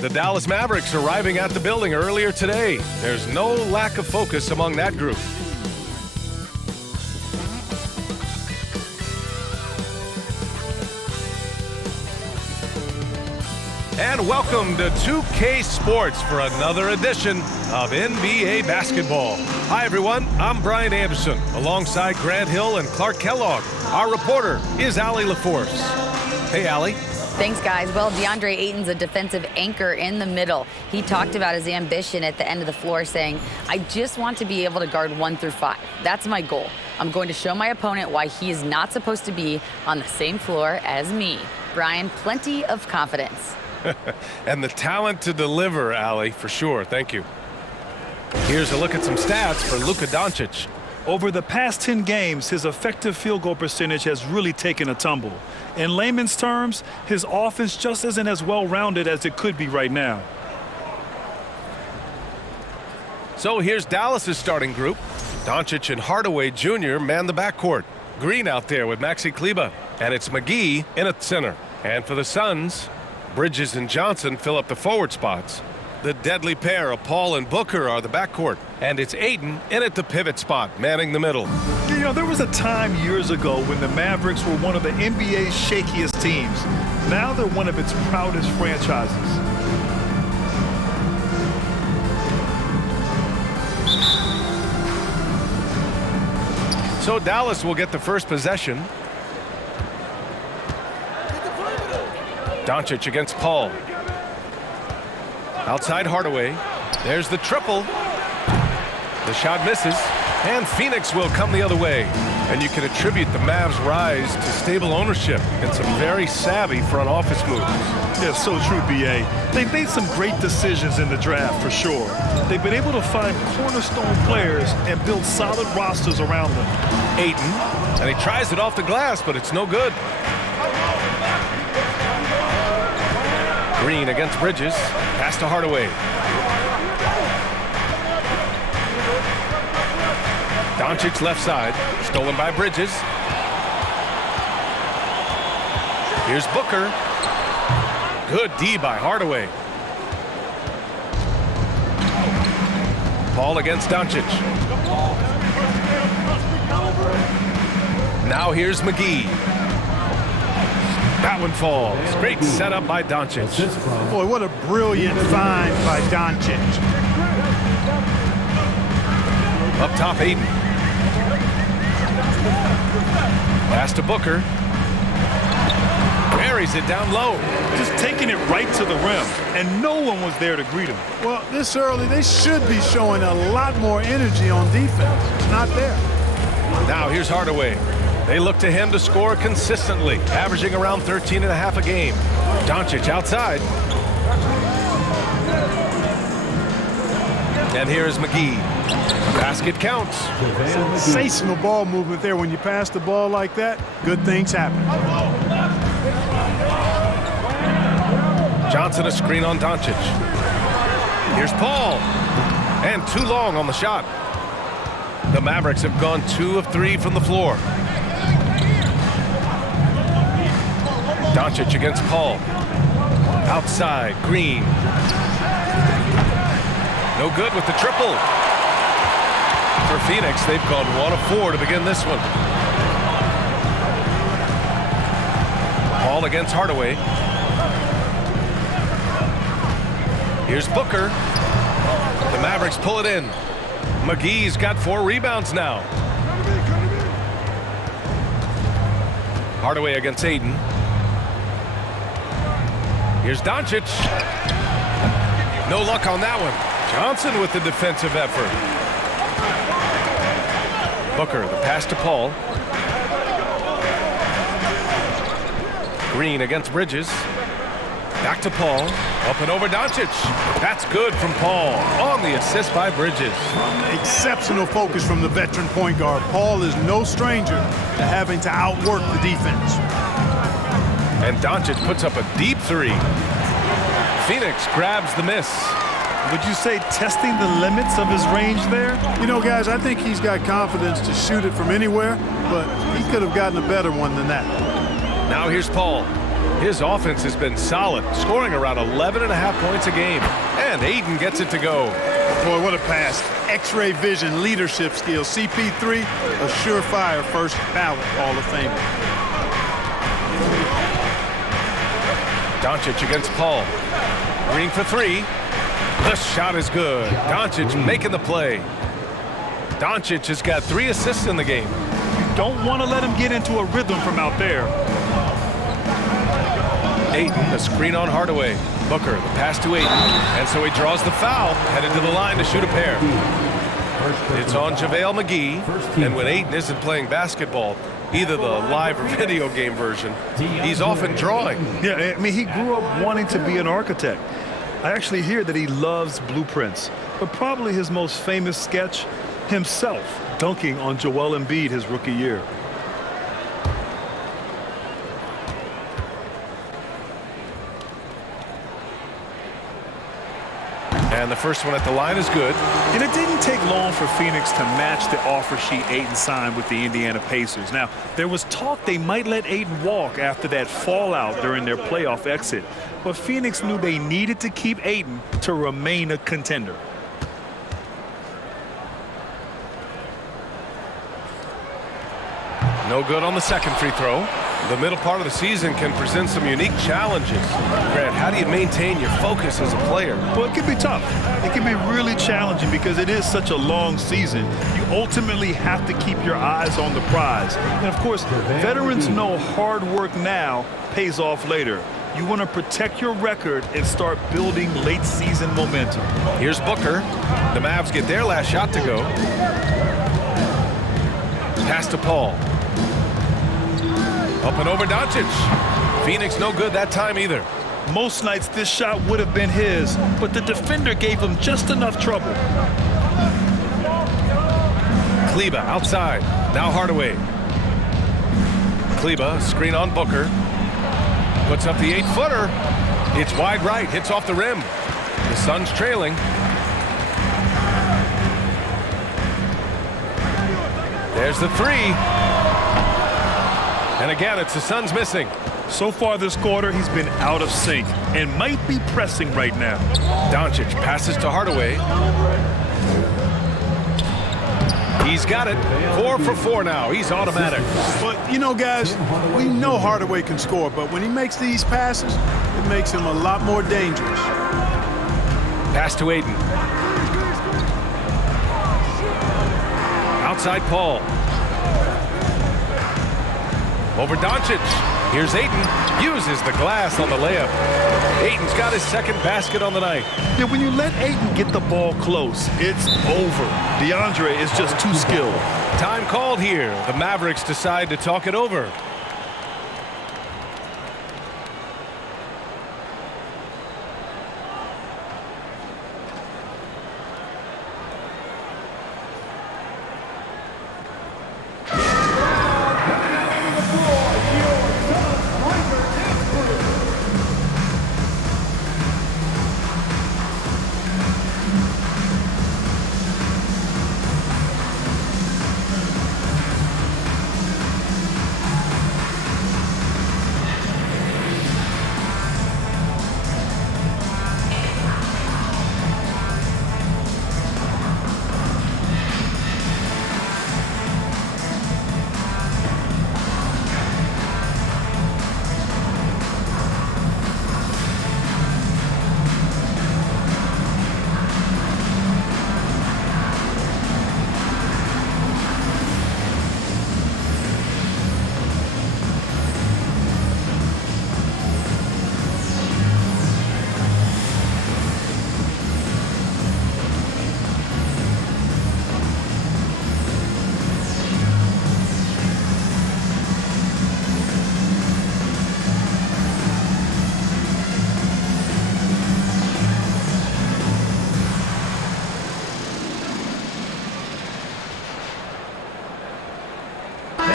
The Dallas Mavericks arriving at the building earlier today. There's no lack of focus among that group. And welcome to 2K Sports for another edition of NBA basketball. Hi everyone, I'm Brian Anderson, alongside Grant Hill and Clark Kellogg. Our reporter is Allie LaForce. Hey Allie. Thanks, guys. Well, DeAndre Ayton's a defensive anchor in the middle. He talked about his ambition at the end of the floor, saying, I just want to be able to guard 1 through 5. That's my goal. I'm going to show my opponent why he is not supposed to be on the same floor as me. Brian, plenty of confidence. And the talent to deliver, Allie, for sure. Thank you. Here's a look at some stats for Luka Doncic. Over the past 10 games, his effective field goal percentage has really taken a tumble. In layman's terms, his offense just isn't as well-rounded as it could be right now. So here's Dallas's starting group. Doncic and Hardaway Jr. man the backcourt. Green out there with Maxi Kleber. And it's McGee in at center. And for the Suns, Bridges and Johnson fill up the forward spots. The deadly pair of Paul and Booker are the backcourt. And it's Ayton in at the pivot spot, manning the middle. You know, there was a time years ago when the Mavericks were one of the NBA's shakiest teams. Now they're one of its proudest franchises. So Dallas will get the first possession. Doncic against Paul. Outside Hardaway. There's the triple. The shot misses. And Phoenix will come the other way. And you can attribute the Mavs' rise to stable ownership and some very savvy front office moves. Yeah, so true, B.A. They've made some great decisions in the draft, for sure. They've been able to find cornerstone players and build solid rosters around them. Ayton. And he tries it off the glass, but it's no good. Green against Bridges. Pass to Hardaway. Doncic left side. Stolen by Bridges. Here's Booker. Good D by Hardaway. Paul against Doncic. Now here's McGee. That one falls. Great setup by Doncic. Boy, what a brilliant find by Doncic. Up top, Ayton. Pass to Booker. Buries it down low. Just taking it right to the rim, and no one was there to greet him. Well, this early, they should be showing a lot more energy on defense. It's not there. Now here's Hardaway. They look to him to score consistently, averaging around 13.5 a game. Doncic outside. And here's McGee. Basket counts. Sensational ball movement there. When you pass the ball like that, good things happen. Johnson a screen on Doncic. Here's Paul. And too long on the shot. The Mavericks have gone 2 of 3 from the floor. Doncic against Paul. Outside, Green. No good with the triple. For Phoenix, they've gone 1 of 4 to begin this one. Paul against Hardaway. Here's Booker. The Mavericks pull it in. McGee's got 4 rebounds now. Hardaway against Ayton. Here's Doncic. No luck on that one. Johnson with the defensive effort. Booker, the pass to Paul. Green against Bridges. Back to Paul. Up and over Doncic. That's good from Paul. On the assist by Bridges. Exceptional focus from the veteran point guard. Paul is no stranger to having to outwork the defense. And Doncic puts up a deep 3. Phoenix grabs the miss. Would you say testing the limits of his range there? You know, guys, I think he's got confidence to shoot it from anywhere, but he could have gotten a better one than that. Now here's Paul. His offense has been solid, scoring around 11.5 points a game. And Ayton gets it to go. Boy, what a pass. X-ray vision, leadership skills. CP3, a surefire first ballot Hall of Famer. Doncic against Paul. Green for three. The shot is good. Doncic making the play. Doncic has got 3 assists in the game. You don't want to let him get into a rhythm from out there. Ayton, the screen on Hardaway. Booker, the pass to Ayton. And so he draws the foul, headed to the line to shoot a pair. It's on JaVale McGee. And when Ayton isn't playing basketball, either the live or video game version, he's often drawing. Yeah, I mean, he grew up wanting to be an architect. I actually hear that he loves blueprints, but probably his most famous sketch, himself dunking on Joel Embiid his rookie year. And the first one at the line is good. And it didn't take long for Phoenix to match the offer sheet Ayton signed with the Indiana Pacers. Now, there was talk they might let Ayton walk after that fallout during their playoff exit. But Phoenix knew they needed to keep Ayton to remain a contender. No good on the second free throw. The middle part of the season can present some unique challenges. Grant, how do you maintain your focus as a player? Well, it can be tough. It can be really challenging because it is such a long season. You ultimately have to keep your eyes on the prize. And, of course, veterans know hard work now pays off later. You want to protect your record and start building late-season momentum. Here's Booker. The Mavs get their last shot to go. Pass to Paul. Up and over Doncic. Phoenix no good that time either. Most nights this shot would have been his, but the defender gave him just enough trouble. Kleber outside. Now Hardaway. Kleber, screen on Booker. Puts up the 8-footer. It's wide right, hits off the rim. The Suns trailing. There's the three. And again, it's the Suns missing. So far this quarter, he's been out of sync and might be pressing right now. Doncic passes to Hardaway. He's got it. 4 for 4 now. He's automatic. But, you know, guys, we know Hardaway can score, but when he makes these passes, it makes him a lot more dangerous. Pass to Ayton. Outside Paul. Over Doncic. Here's Ayton. Uses the glass on the layup. Ayton's got his second basket on the night. Yeah, when you let Ayton get the ball close, it's over. DeAndre is just too skilled. Time called here. The Mavericks decide to talk it over.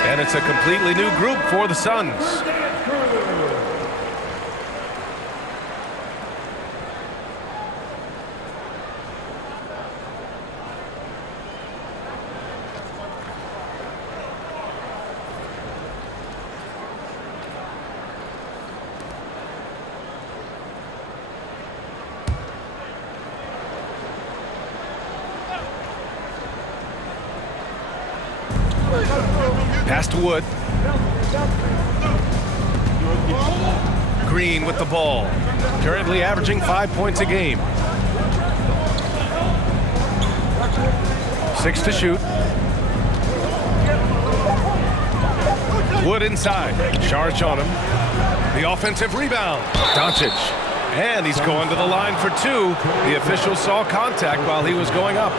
And it's a completely new group for the Suns. Pass to Wood. Green with the ball. Currently averaging 5 points a game. 6 to shoot. Wood inside. Charge on him. The offensive rebound. Doncic. And he's going to the line for 2. The official saw contact while he was going up.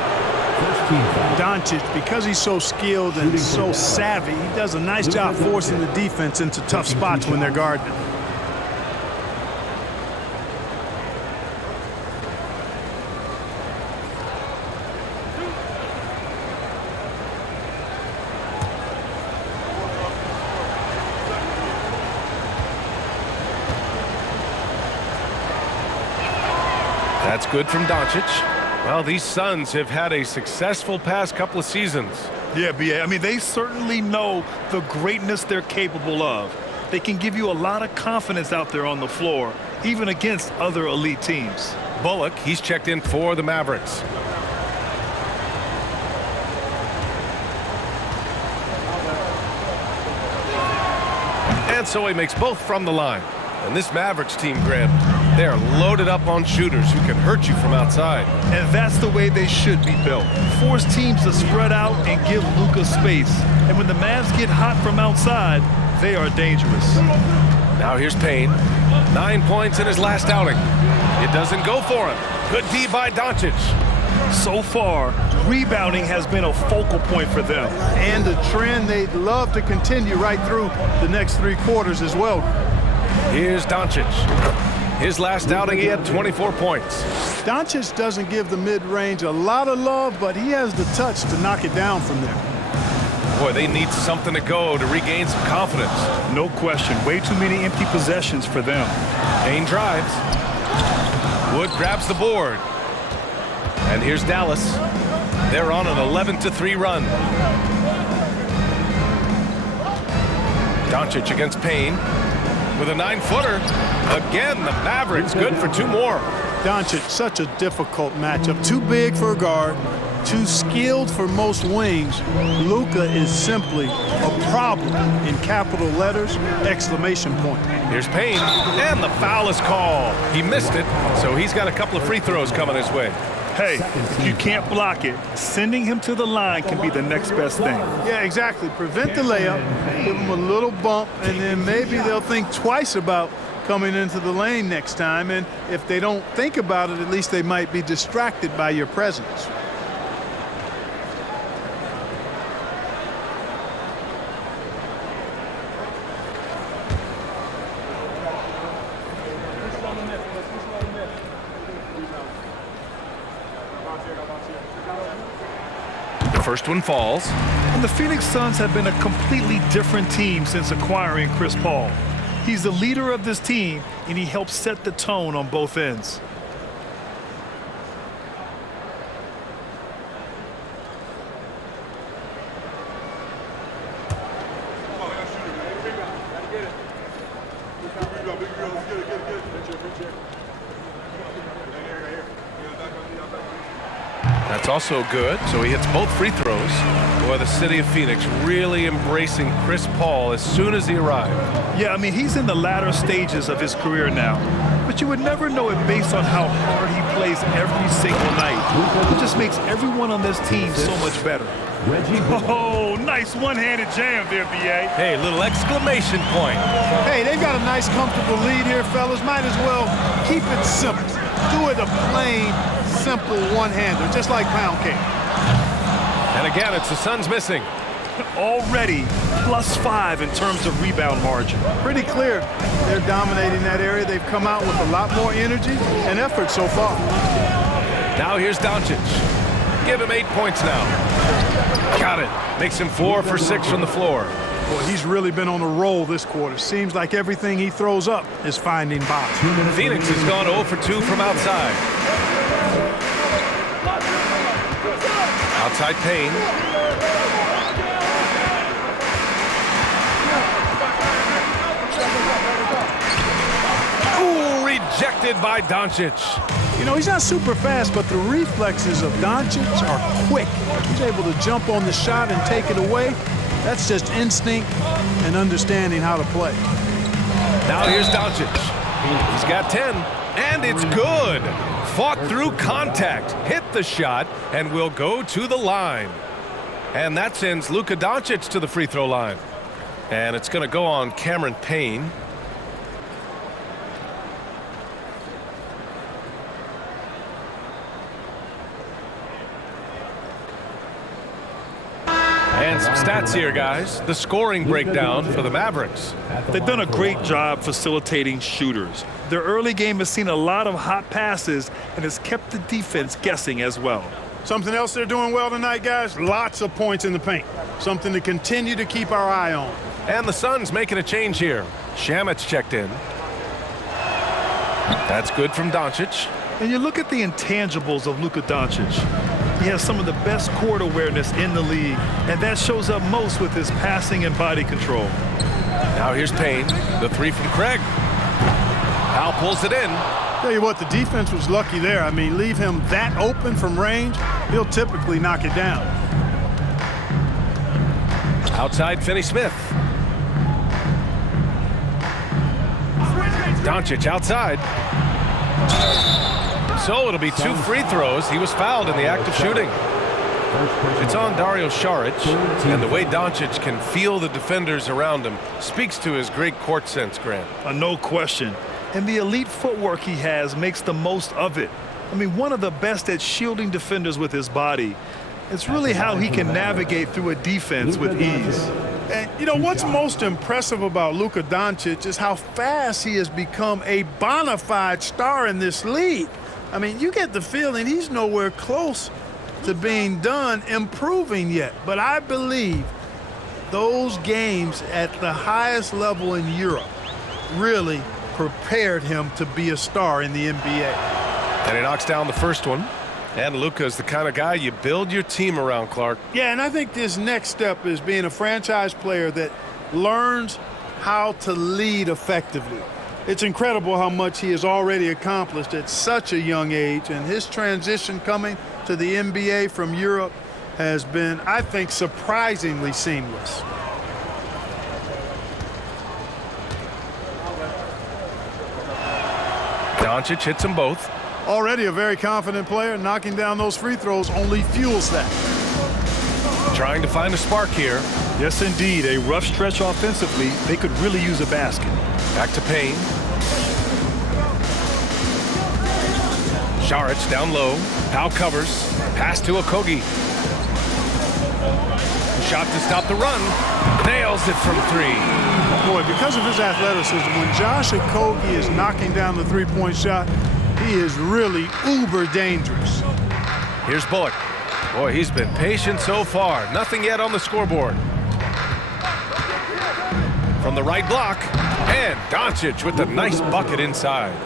Doncic, because he's so skilled and so savvy, he does a nice job forcing the defense into tough spots when they're guarding. That's good from Doncic. Well, these Suns have had a successful past couple of seasons. Yeah, B.A. I mean, they certainly know the greatness they're capable of. They can give you a lot of confidence out there on the floor, even against other elite teams. Bullock, he's checked in for the Mavericks. And so he makes both from the line. And this Mavericks team, Graham, they are loaded up on shooters who can hurt you from outside. And that's the way they should be built. Force teams to spread out and give Luka space. And when the Mavs get hot from outside, they are dangerous. Now here's Payne. 9 points in his last outing. It doesn't go for him. Good D by Doncic. So far, rebounding has been a focal point for them. And the trend they'd love to continue right through the next 3 quarters as well. Here's Doncic. His last outing, he had 24 points. Doncic doesn't give the mid-range a lot of love, but he has the touch to knock it down from there. Boy, they need something to go to regain some confidence. No question. Way too many empty possessions for them. Payne drives. Wood grabs the board. And here's Dallas. They're on an 11-3 run. Doncic against Payne. With a 9-footer. Again, the Mavericks good for 2 more. Doncic, such a difficult matchup. Too big for a guard, too skilled for most wings. Luka is simply a problem in capital letters, exclamation point. Here's Payne, and the foul is called. He missed it, so he's got a couple of free throws coming his way. Hey, if you can't block it, sending him to the line can be the next best thing. Yeah, exactly. Prevent the layup, give him a little bump, and then maybe they'll think twice about coming into the lane next time. And if they don't think about it, at least they might be distracted by your presence. First one falls. And the Phoenix Suns have been a completely different team since acquiring Chris Paul. He's the leader of this team, and he helps set the tone on both ends. That's also good, so he hits both free throws. Boy, the city of Phoenix really embracing Chris Paul as soon as he arrived. Yeah, I mean, he's in the latter stages of his career now, but you would never know it based on how hard he plays every single night. It just makes everyone on this team so much better. Oh, nice one-handed jam there, B.A. Hey, little exclamation point. Hey, they've got a nice, comfortable lead here, fellas. Might as well keep it simple. Do it a plain, simple one-hander, just like pound cake. And again, it's the Suns missing. Already +5 in terms of rebound margin. Pretty clear they're dominating that area. They've come out with a lot more energy and effort so far. Now here's Doncic. Give him 8 points now. Got it. Makes him 4 for 6 from the floor. Boy, he's really been on a roll this quarter. Seems like everything he throws up is finding box. Phoenix has gone 0 for 2 from outside. Outside Payne. Ooh, rejected by Doncic. You know, he's not super fast, but the reflexes of Doncic are quick. He's able to jump on the shot and take it away. That's just instinct and understanding how to play. Now here's Doncic. He's got 10, and it's good. Fought through contact, hit the shot, and will go to the line. And that sends Luka Doncic to the free throw line. And it's going to go on Cameron Payne. And some stats here, guys. The scoring breakdown for the Mavericks. They've done a great job facilitating shooters. Their early game has seen a lot of hot passes and has kept the defense guessing as well. Something else they're doing well tonight, guys, lots of points in the paint. Something to continue to keep our eye on. And the Suns making a change here. Shamit's checked in. That's good from Doncic. And you look at the intangibles of Luka Doncic. He has some of the best court awareness in the league, and that shows up most with his passing and body control. Now here's Payne, the three from Craig. Powell pulls it in. Tell you what, the defense was lucky there. I mean, leave him that open from range, he'll typically knock it down. Outside Finney-Smith. Doncic outside. So it'll be 2 free throws. He was fouled in the act of shooting. It's on Dario Saric, and the way Doncic can feel the defenders around him speaks to his great court sense, Grant. No question. And the elite footwork he has makes the most of it. I mean, one of the best at shielding defenders with his body. It's really how he can navigate through a defense with ease. And, you know, what's most impressive about Luka Doncic is how fast he has become a bona fide star in this league. I mean, you get the feeling he's nowhere close to being done improving yet. But I believe those games at the highest level in Europe really prepared him to be a star in the NBA. And he knocks down the first one. And Luka's the kind of guy you build your team around, Clark. Yeah, and I think this next step is being a franchise player that learns how to lead effectively. It's incredible how much he has already accomplished at such a young age, and his transition coming to the NBA from Europe has been, I think, surprisingly seamless. Doncic hits them both. Already a very confident player. Knocking down those free throws only fuels that. Trying to find a spark here. Yes, indeed. A rough stretch offensively. They could really use a basket. Back to Payne. Saric down low. Powell covers. Pass to Okogie. Shot to stop the run. Nails it from 3. Boy, because of his athleticism, when Josh Okogie is knocking down the three-point shot, he is really uber dangerous. Here's Bullock. Boy, he's been patient so far. Nothing yet on the scoreboard. From the right block, and Doncic with the nice bucket inside.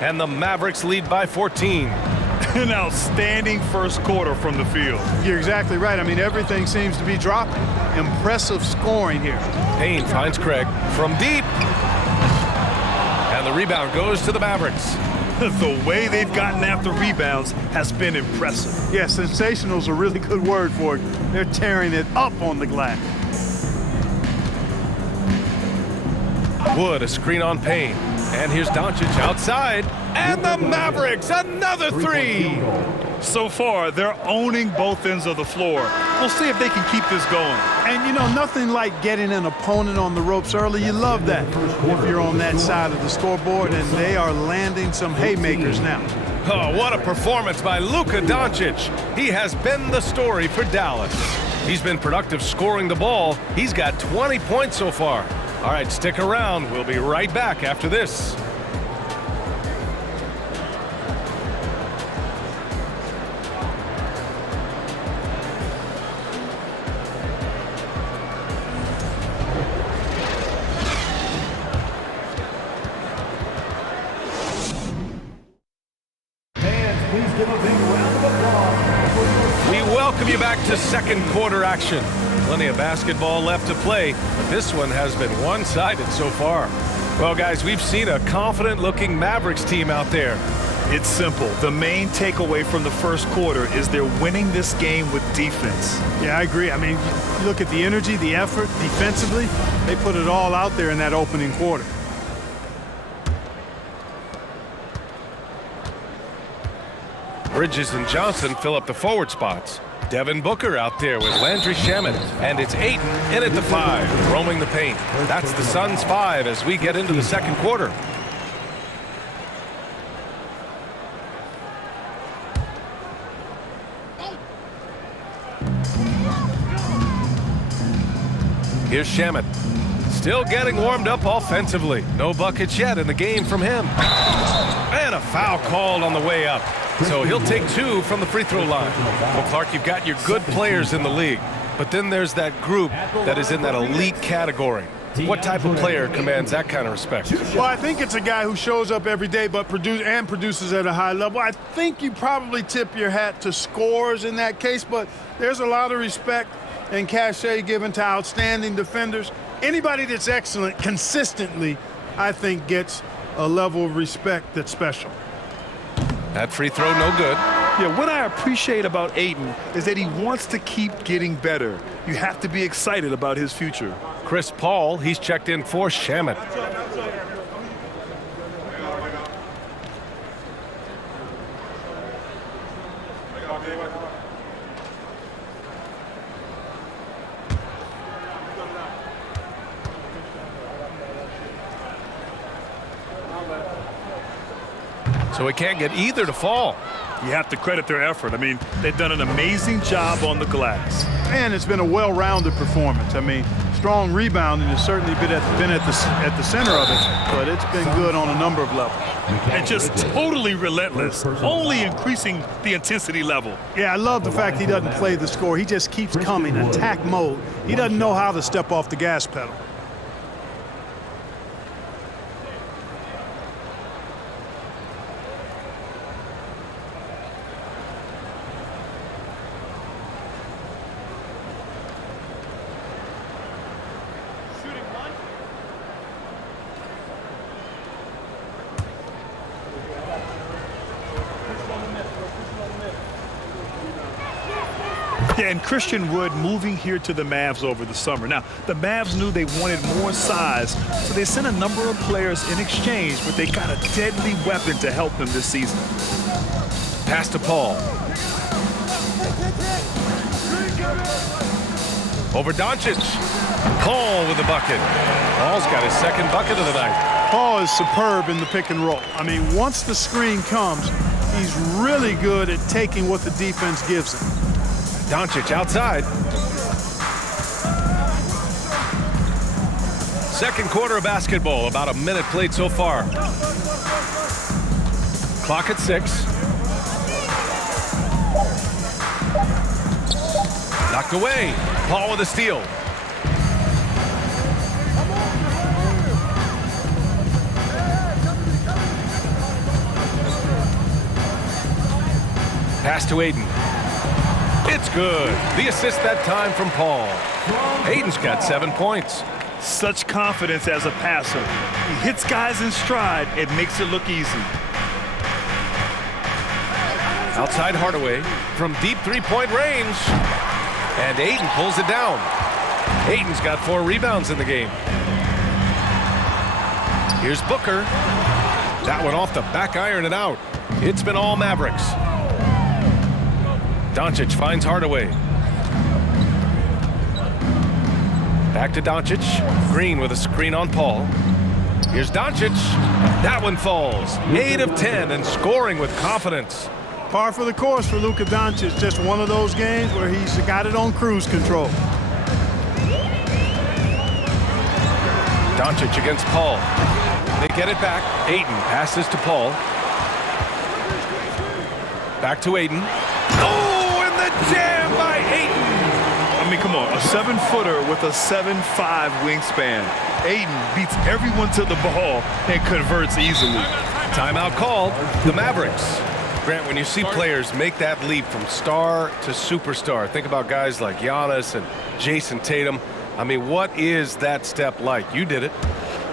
And the Mavericks lead by 14. An outstanding first quarter from the field. You're exactly right. I mean, everything seems to be dropping. Impressive scoring here. Payne finds Craig from deep. And the rebound goes to the Mavericks. The way they've gotten after rebounds has been impressive. Yeah, sensational is a really good word for it. They're tearing it up on the glass. Wood, a screen on Payne. And here's Doncic outside. And the Mavericks, another 3. So far, they're owning both ends of the floor. We'll see if they can keep this going. And, you know, nothing like getting an opponent on the ropes early. You love that if you're on that side of the scoreboard, and they are landing some haymakers now. Oh, what a performance by Luka Doncic. He has been the story for Dallas. He's been productive scoring the ball. He's got 20 points so far. All right, stick around. We'll be right back after this. Welcome you back to second quarter action. Plenty of basketball left to play, but this one has been one-sided so far. Well, guys, we've seen a confident-looking Mavericks team out there. It's simple. The main takeaway from the first quarter is they're winning this game with defense. Yeah, I agree. I mean, you look at the energy, the effort, defensively, they put it all out there in that opening quarter. Bridges and Johnson fill up the forward spots. Devin Booker out there with Landry Shamet. And it's Ayton in at the 5, roaming the paint. That's the Suns' 5 as we get into the second quarter. Here's Shamet. Still getting warmed up offensively. No buckets yet in the game from him. And a foul called on the way up. So he'll take 2 from the free throw line. Well, Clark, you've got your good players in the league, but then there's that group that is in that elite category. What type of player commands that kind of respect? Well, I think it's a guy who shows up every day but produces at a high level. I think you probably tip your hat to scores in that case, but there's a lot of respect and cachet given to outstanding defenders. Anybody that's excellent consistently, I think, gets a level of respect that's special. That free throw no good. Yeah, what I appreciate about Ayton is that he wants to keep getting better. You have to be excited about his future. Chris Paul, he's checked in for Shamet. So he can't get either to fall. You have to credit their effort. I mean, they've done an amazing job on the glass. And it's been a well-rounded performance. I mean, strong rebounding has certainly been at the center of it, but it's been good on a number of levels. And just totally relentless, only increasing the intensity level. Yeah, I love the fact he doesn't play the score. He just keeps coming, attack mode. He doesn't know how to step off the gas pedal. Yeah, and Christian Wood moving here to the Mavs over the summer. Now, the Mavs knew they wanted more size, so they sent a number of players in exchange, but they got a deadly weapon to help them this season. Pass to Paul. Over Doncic. Paul with the bucket. Paul's got his second bucket of the night. Paul is superb in the pick and roll. I mean, once the screen comes, he's really good at taking what the defense gives him. Doncic outside. Second quarter of basketball, about a minute played so far. Clock at 6. Knocked away. Paul with a steal. Pass to Ayton. It's good. The assist that time from Paul. Ayton's got 7 points. Such confidence as a passer. He hits guys in stride. It makes it look easy. Outside Hardaway from deep three-point range. And Ayton pulls it down. Ayton's got 4 rebounds in the game. Here's Booker. That one off the back iron and out. It's been all Mavericks. Doncic finds Hardaway. Back to Doncic. Green with a screen on Paul. Here's Doncic. That one falls. 8 of 10 and scoring with confidence. Par for the course for Luka Doncic. Just one of those games where he's got it on cruise control. Doncic against Paul. They get it back. Ayton passes to Paul. Back to Ayton. Oh, and the jam by Ayton. I mean, come on, a 7-footer with a 7'5" wingspan. Ayton beats everyone to the ball and converts easily. Timeout called. The Mavericks. Grant, when you see players make that leap from star to superstar, think about guys like Giannis and Jason Tatum. I mean, what is that step like? You did it.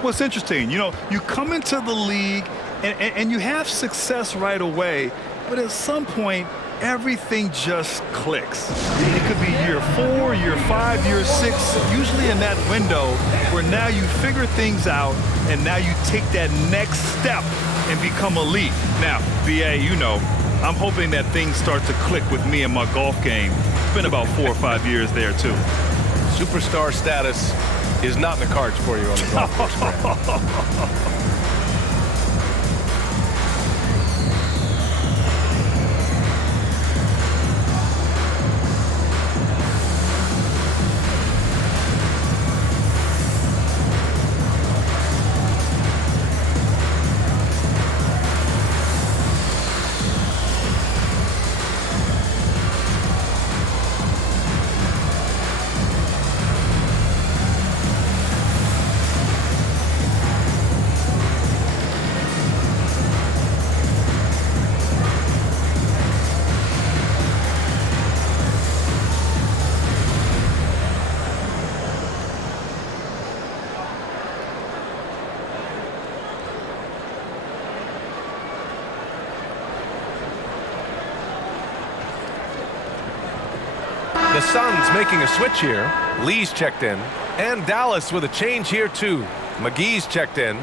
Well, it's interesting. You know, you come into the league And you have success right away, but at some point, everything just clicks. It could be year 4, year 5, year 6, usually in that window where now you figure things out and now you take that next step and become elite. Now, BA, you know, I'm hoping that things start to click with me in my golf game. It's been about 4 or 5 years there, too. Superstar status is not in the cards for you on the golf course, Grant. The Suns making a switch here. Lee's checked in. And Dallas with a change here, too. McGee's checked in.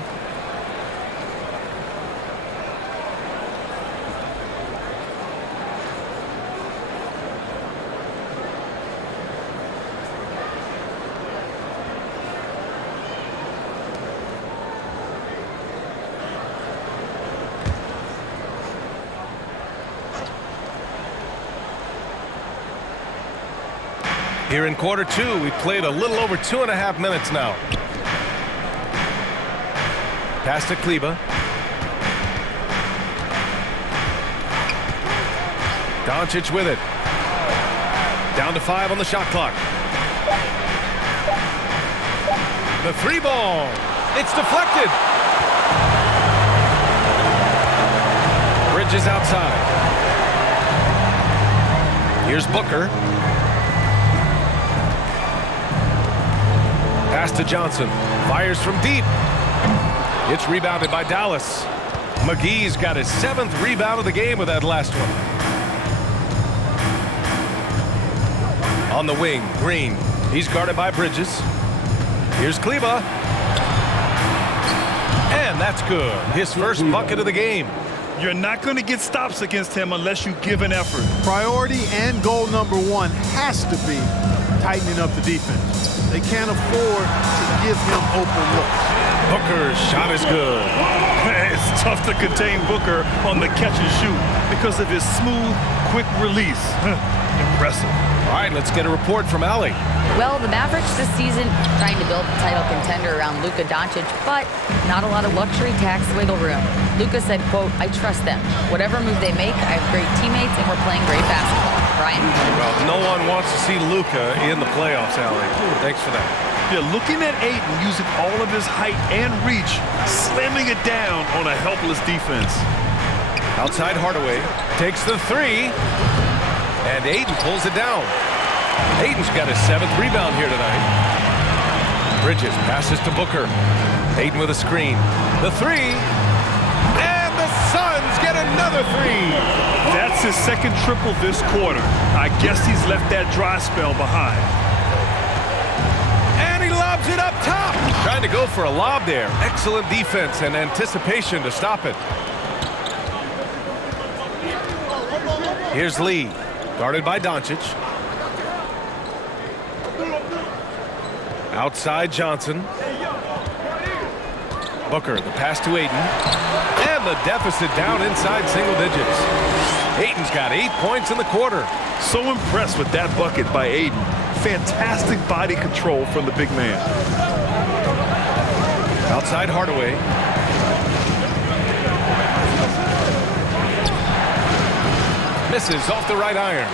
Here in quarter 2, we played a little over 2.5 minutes now. Pass to Kleba. Doncic with it. Down to 5 on the shot clock. The 3 ball. It's deflected. Bridges outside. Here's Booker. Pass to Johnson. Fires from deep. It's rebounded by Dallas. McGee's got his 7th rebound of the game with that last one. On the wing, Green. He's guarded by Bridges. Here's Kleba. And that's good. His first bucket of the game. You're not going to get stops against him unless you give an effort. Priority and goal number 1 has to be tightening up the defense. They can't afford to give him open looks. Booker's shot is good. It's tough to contain Booker on the catch and shoot because of his smooth, quick release. Impressive. All right, let's get a report from Allie. Well, the Mavericks this season trying to build a title contender around Luka Doncic, but not a lot of luxury tax wiggle room. Luka said, quote, "I trust them. Whatever move they make, I have great teammates and we're playing great basketball." Brian? Well, no one wants to see Luka in the playoffs, Allie. Thanks for that. Yeah, looking at Ayton using all of his height and reach, slamming it down on a helpless defense. Outside Hardaway takes the 3, and Ayton pulls it down. Ayton's got his 7th rebound here tonight. Bridges passes to Booker. Ayton with a screen. The 3, and the Suns get another 3. That's his 2nd triple this quarter. I guess he's left that dry spell behind. And he lobs it up top. Trying to go for a lob there. Excellent defense and anticipation to stop it. Here's Lee, guarded by Doncic. Outside Johnson. Booker, the pass to Ayton. And the deficit down inside single digits. Ayton's got 8 points in the quarter. So impressed with that bucket by Ayton. Fantastic body control from the big man. Outside Hardaway. Misses off the right iron.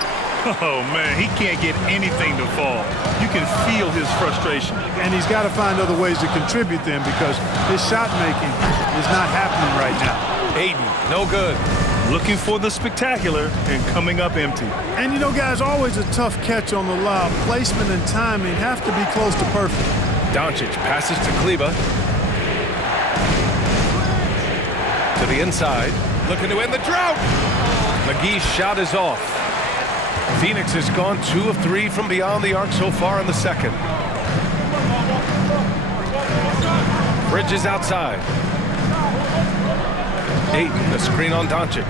Oh, man, he can't get anything to fall. You can feel his frustration. And he's got to find other ways to contribute then because his shot making is not happening right now. Ayton, no good. Looking for the spectacular and coming up empty. And, you know, guys, always a tough catch on the lob. Placement and timing have to be close to perfect. Doncic passes to Kleba. To the inside, looking to end the drought. McGee's shot is off. Phoenix has gone 2 of 3 from beyond the arc so far in the second. Bridges outside. Ayton, the screen on Doncic.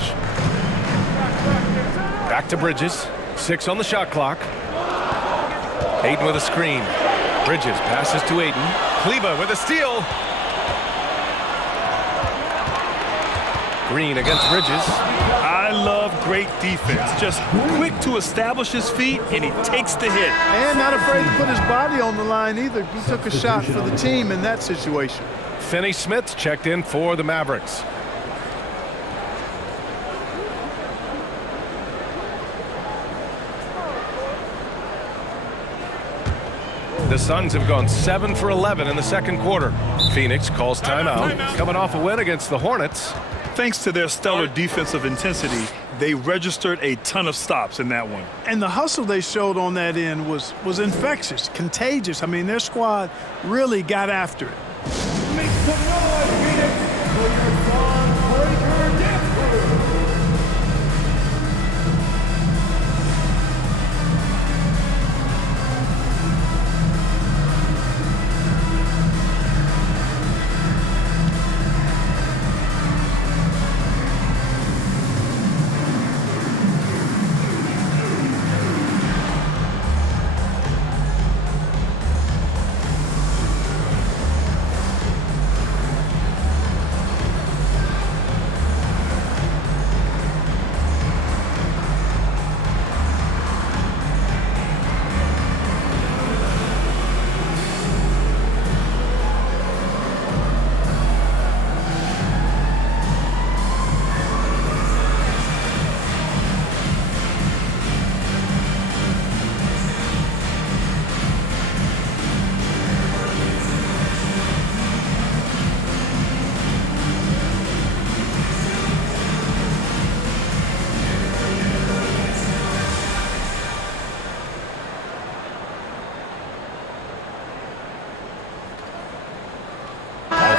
Back to Bridges. 6 on the shot clock. Ayton with a screen. Bridges passes to Ayton. Kleber with a steal. Green against Bridges. I love great defense. Just quick to establish his feet, and he takes the hit. And not afraid to put his body on the line either. He took a shot for the team in that situation. Finney-Smith checked in for the Mavericks. The Suns have gone 7 for 11 in the second quarter. Phoenix calls timeout, coming off a win against the Hornets. Thanks to their stellar defensive intensity, they registered a ton of stops in that one. And the hustle they showed on that end was infectious, contagious. I mean, their squad really got after it. Make some noise, Phoenix, for your Dawn-Breaker dance crew.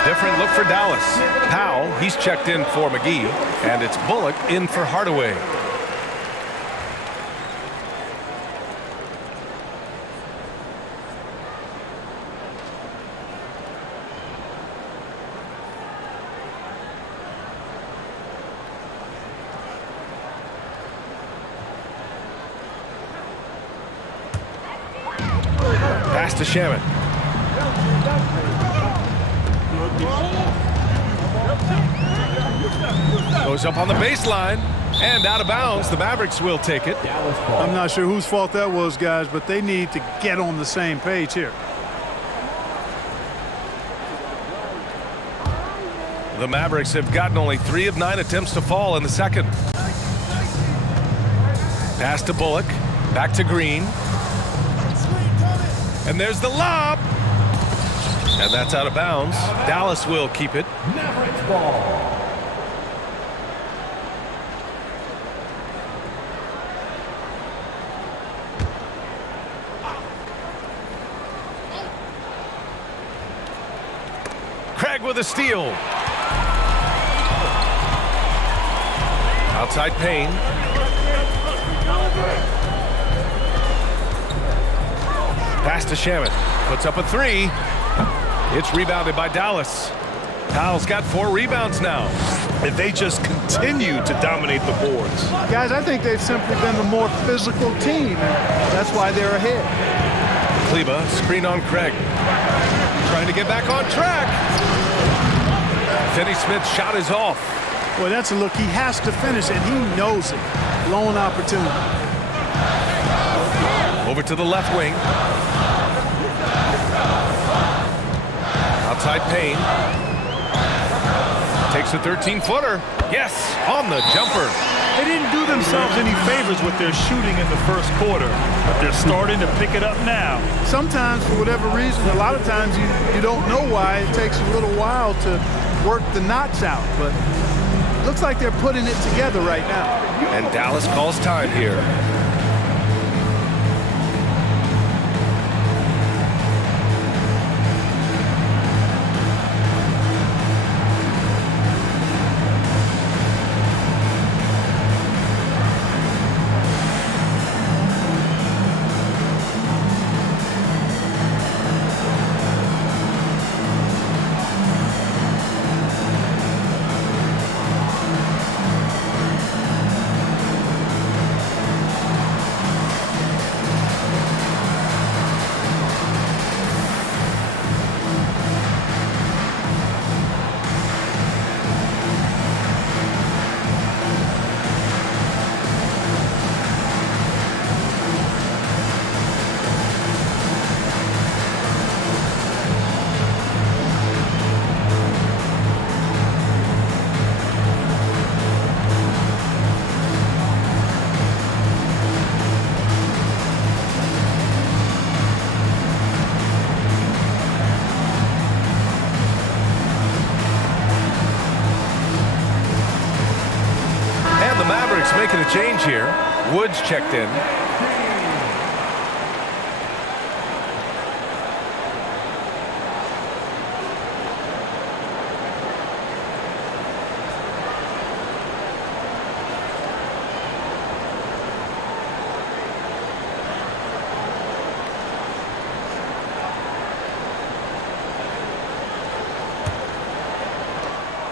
Different look for Dallas. Powell, he's checked in for McGee, and it's Bullock in for Hardaway. Pass to Shaman. Goes up on the baseline and out of bounds. The Mavericks will take it. I'm not sure whose fault that was, guys, but they need to get on the same page here. The Mavericks have gotten only 3 of 9 attempts to fall in the second. Pass to Bullock. Back to Green. And there's the lob. And that's out of bounds. Dallas will keep it. Mavericks ball. Craig with a steal. Outside Payne. Pass to Shaman. Puts up a 3. It's rebounded by Dallas. Powell's got 4 rebounds now. And they just continue to dominate the boards. Guys, I think they've simply been the more physical team, and that's why they're ahead. Kleber, screen on Craig. Trying to get back on track. Finney-Smith's shot is off. Boy, that's a look. He has to finish, and he knows it. Lone opportunity. Over to the left wing. Outside Payne. Takes a 13-footer. Yes, on the jumper. They didn't do themselves any favors with their shooting in the first quarter, but they're starting to pick it up now. Sometimes, for whatever reason, a lot of times you don't know why. It takes a little while to work the knots out, but looks like they're putting it together right now. And Dallas calls time here. a change here. Woods checked in.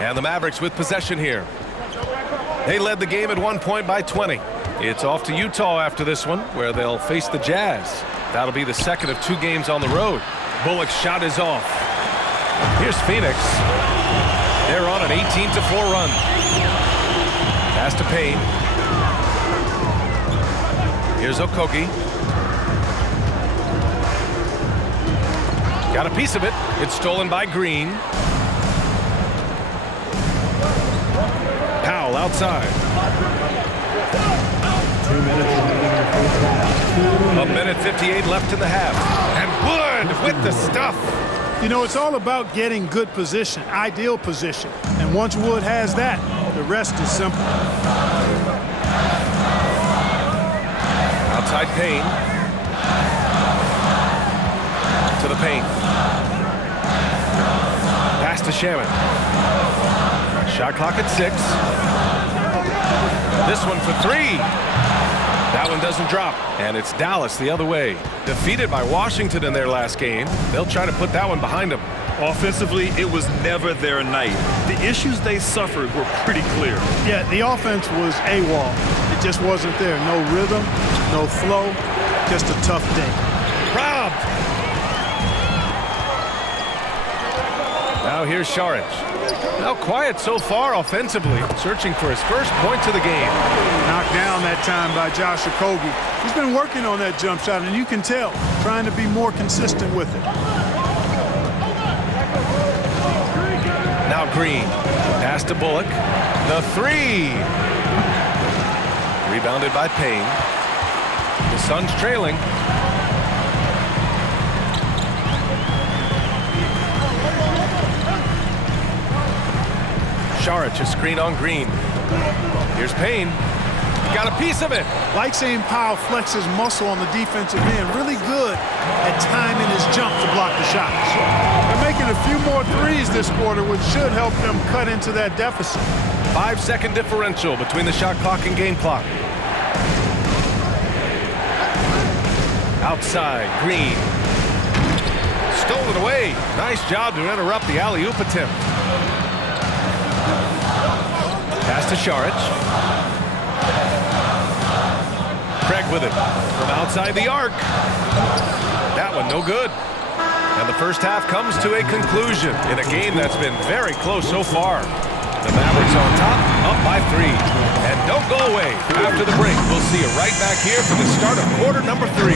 And the Mavericks with possession here. They led the game at one point by 20. It's off to Utah after this one, where they'll face the Jazz. That'll be the second of 2 games on the road. Bullock's shot is off. Here's Phoenix. They're on an 18-4 run. Pass to Payne. Here's Okogie. Got a piece of it. It's stolen by Green. Powell outside. 2 minutes remaining in the first half. 1:58 left in the half. And Wood with the stuff. You know, it's all about getting good position, ideal position. And once Wood has that, the rest is simple. Outside Payne. To the paint. Pass to Shaman. Shot clock at 6. This one for 3. That one doesn't drop. And it's Dallas the other way. Defeated by Washington in their last game. They'll try to put that one behind them. Offensively, it was never their night. The issues they suffered were pretty clear. Yeah, the offense was AWOL. It just wasn't there. No rhythm, no flow, just a tough day. Robbed. Now here's Saric. Now quiet so far offensively, searching for his first points of the game. Knocked down that time by Josh Okogie. He's been working on that jump shot, and you can tell, trying to be more consistent with it. Now Green. Pass to Bullock. The 3. Rebounded by Payne. The Suns trailing. Saric, a screen on Green. Here's Payne. Got a piece of it. Like seeing Powell flex his muscle on the defensive end. Really good at timing his jump to block the shots. They're making a few more threes this quarter, which should help them cut into that deficit. 5-second differential between the shot clock and game clock. Outside, Green. Stolen away. Nice job to interrupt the alley-oop attempt. Pass to Saric. Craig with it from outside the arc. That one no good. And the first half comes to a conclusion in a game that's been very close so far. The Mavericks on top, up by 3. And don't go away. After the break, we'll see you right back here for the start of quarter number 3.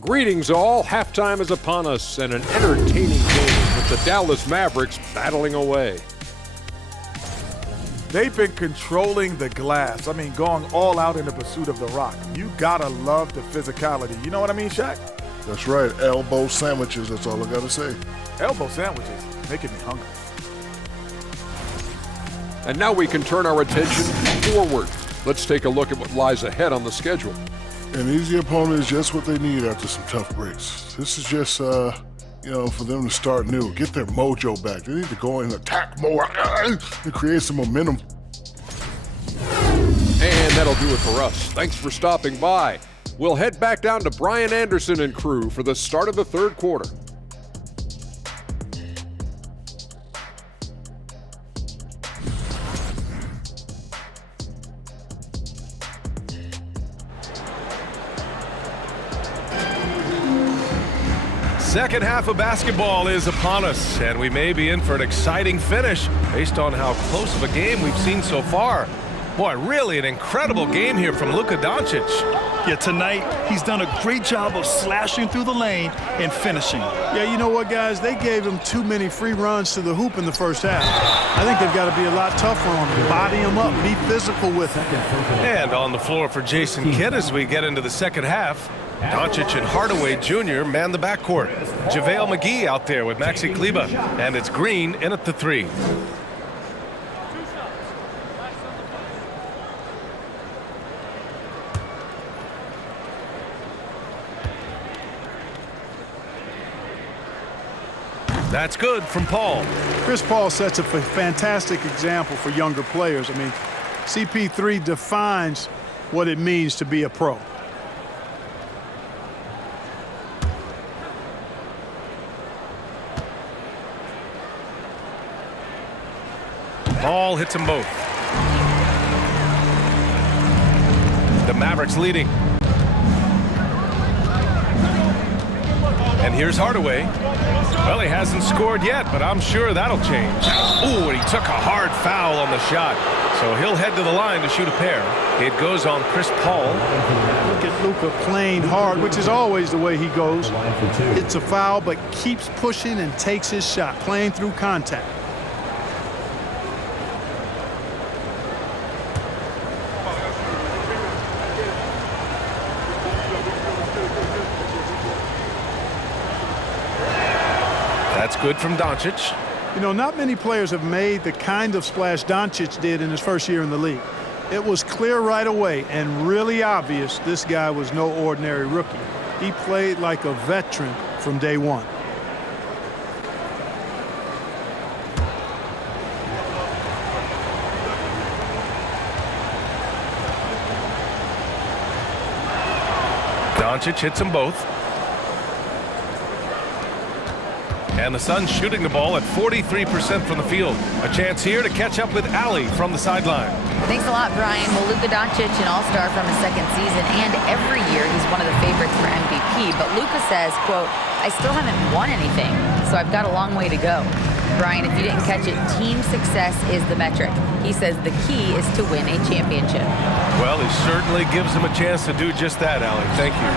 Greetings all, halftime is upon us and an entertaining game with the Dallas Mavericks battling away. They've been controlling the glass. I mean, going all out in the pursuit of the rock. You gotta love the physicality. You know what I mean, Shaq? That's right, elbow sandwiches, that's all I gotta say. Elbow sandwiches, making me hungry. And now we can turn our attention forward. Let's take a look at what lies ahead on the schedule. An easy opponent is just what they need after some tough breaks. This is just, for them to start new, get their mojo back. They need to go and attack more and create some momentum. And that'll do it for us. Thanks for stopping by. We'll head back down to Brian Anderson and crew for the start of the third quarter. Second half of basketball is upon us, and we may be in for an exciting finish based on how close of a game we've seen so far. Boy, really an incredible game here from Luka Doncic. Yeah, tonight he's done a great job of slashing through the lane and finishing. Yeah, you know what, guys? They gave him too many free runs to the hoop in the first half. I think they've got to be a lot tougher on him. Body him up, be physical with him. And on the floor for Jason Kidd as we get into the second half. Doncic and Hardaway Jr. man the backcourt. JaVale McGee out there with Maxi Kleber. And it's Green in at the three. That's good from Paul. Chris Paul sets a fantastic example for younger players. I mean, CP3 defines what it means to be a pro. Paul hits them both. The Mavericks leading. And here's Hardaway. Well, he hasn't scored yet, but I'm sure that'll change. Ooh, and he took a hard foul on the shot. So he'll head to the line to shoot a pair. It goes on Chris Paul. Look at Luka playing hard, which is always the way he goes. It's a foul, but keeps pushing and takes his shot, playing through contact. That's good from Doncic. You know, not many players have made the kind of splash Doncic did in his first year in the league. It was clear right away and really obvious this guy was no ordinary rookie. He played like a veteran from day one. Doncic hits them both. And the Suns shooting the ball at 43% from the field. A chance here to catch up with Allie from the sideline. Thanks a lot, Brian. Well, Luka Doncic, an all-star from his second season, and every year he's one of the favorites for MVP. But Luka says, quote, I still haven't won anything, so I've got a long way to go. Brian, if you didn't catch it, team success is the metric. He says the key is to win a championship. Well, he certainly gives him a chance to do just that, Allie. Thank you.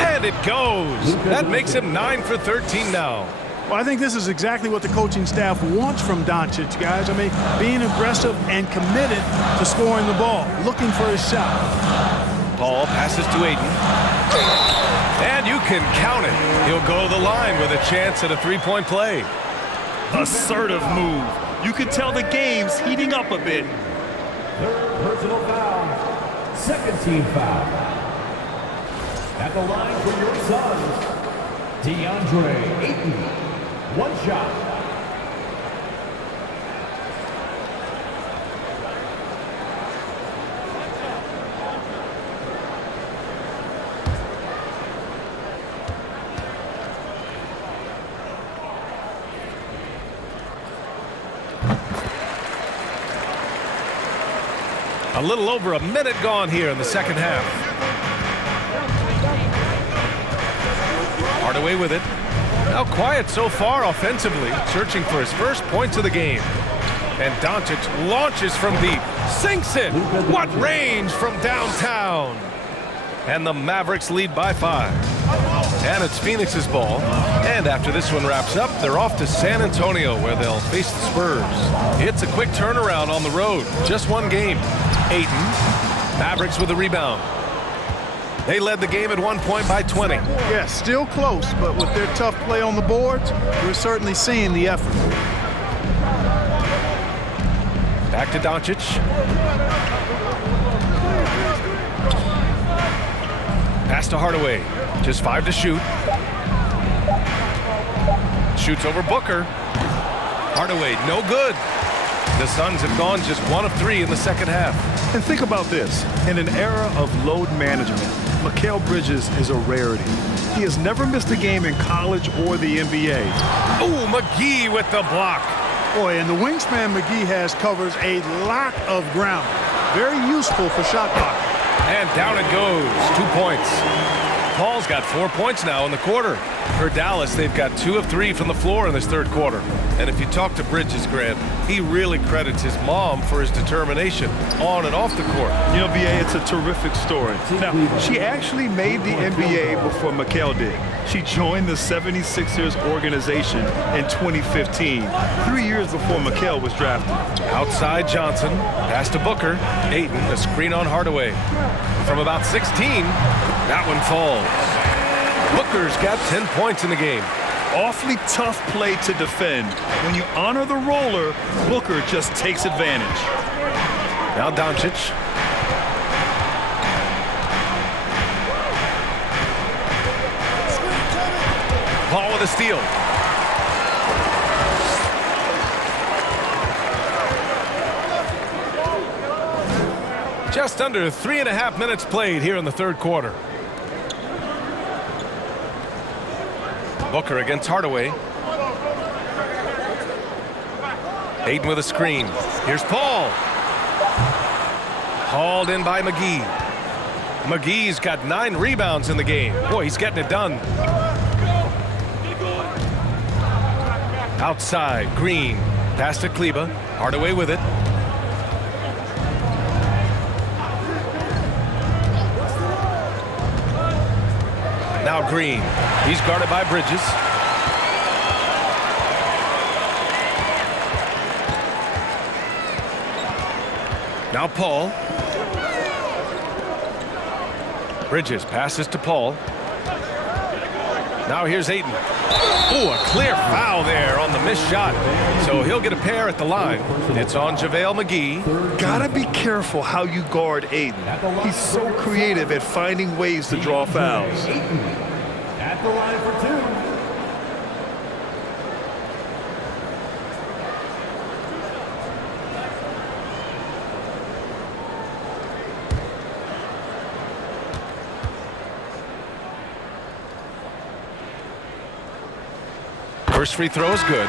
And it goes. That makes him 9 for 13 now. Well, I think this is exactly what the coaching staff wants from Doncic, guys. I mean, being aggressive and committed to scoring the ball, looking for his shot. Paul passes to Ayton. And you can count it. He'll go to the line with a chance at a three-point play. Assertive move. You can tell the game's heating up a bit. Third personal foul. Second team foul. At the line for your Suns, DeAndre Ayton. One shot. A little over a minute gone here in the second half. Hardaway with it. Now quiet so far offensively, searching for his first points of the game. And Doncic launches from deep, sinks it. What range from downtown. And the Mavericks lead by 5. And it's Phoenix's ball. And after this one wraps up, they're off to San Antonio where they'll face the Spurs. It's a quick turnaround on the road. Just one game. Ayton. Mavericks with a rebound. They led the game at one point by 20. Yeah, still close, but with their tough play on the boards, we're certainly seeing the effort. Back to Doncic. Pass to Hardaway. Just 5 to shoot. Shoots over Booker. Hardaway, no good. The Suns have gone just 1 of 3 in the second half. And think about this. In an era of load management, Mikal Bridges is a rarity. He has never missed a game in college or the NBA. Ooh, McGee with the block. Boy, and the wingspan McGee has covers a lot of ground. Very useful for shot blocking. And down it goes. 2 points. Paul's got 4 points now in the quarter. For Dallas, they've got 2 of 3 from the floor in this third quarter. And if you talk to Bridges, Grant, he really credits his mom for his determination on and off the court. You know, BA, it's a terrific story. Now, she actually made the NBA before Mikal did. She joined the 76ers organization in 2015, 3 years before Mikal was drafted. Outside Johnson, pass to Booker. Ayton, a screen on Hardaway. From about 16, that one falls. Booker's got 10 points in the game. Awfully tough play to defend. When you honor the roller, Booker just takes advantage. Now Doncic. Paul with a steal. Just under 3.5 minutes played here in the third quarter. Booker against Hardaway. Ayton with a screen. Here's Paul. Hauled in by McGee. McGee's got 9 rebounds in the game. Boy, he's getting it done. Outside, Green. Pass to Kleber. Hardaway with it. Now Green. He's guarded by Bridges. Now Paul. Bridges passes to Paul. Now here's Ayton. Ooh, a clear foul there on the missed shot. So he'll get a pair at the line. It's on JaVale McGee. Gotta be careful how you guard Ayton. He's so creative at finding ways to draw fouls. At the line for 2. First free throw is good.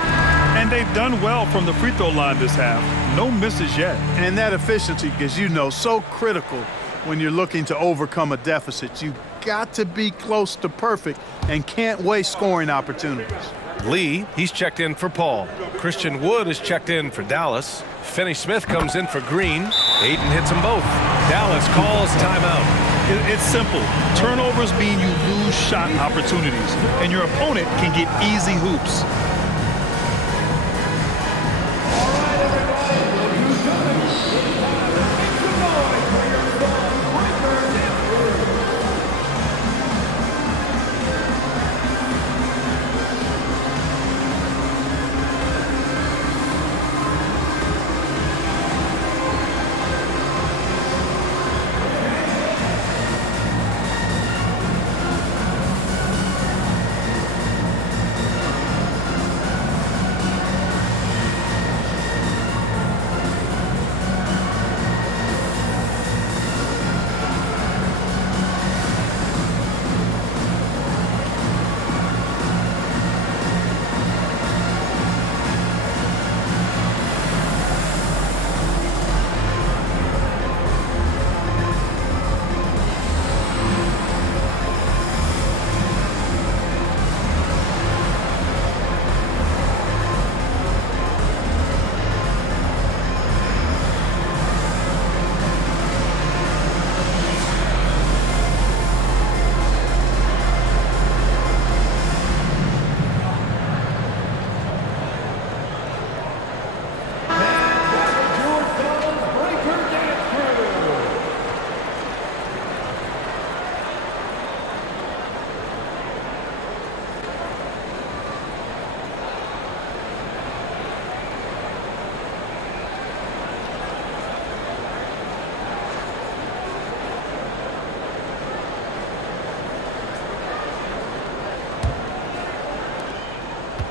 And they've done well from the free throw line this half. No misses yet. And that efficiency, as you know, so critical when you're looking to overcome a deficit. You've got to be close to perfect and can't waste scoring opportunities. Lee, he's checked in for Paul. Christian Wood is checked in for Dallas. Finney-Smith comes in for Green. Ayton hits them both. Dallas calls timeout. It's simple. Turnovers mean you lose shot opportunities, and your opponent can get easy hoops.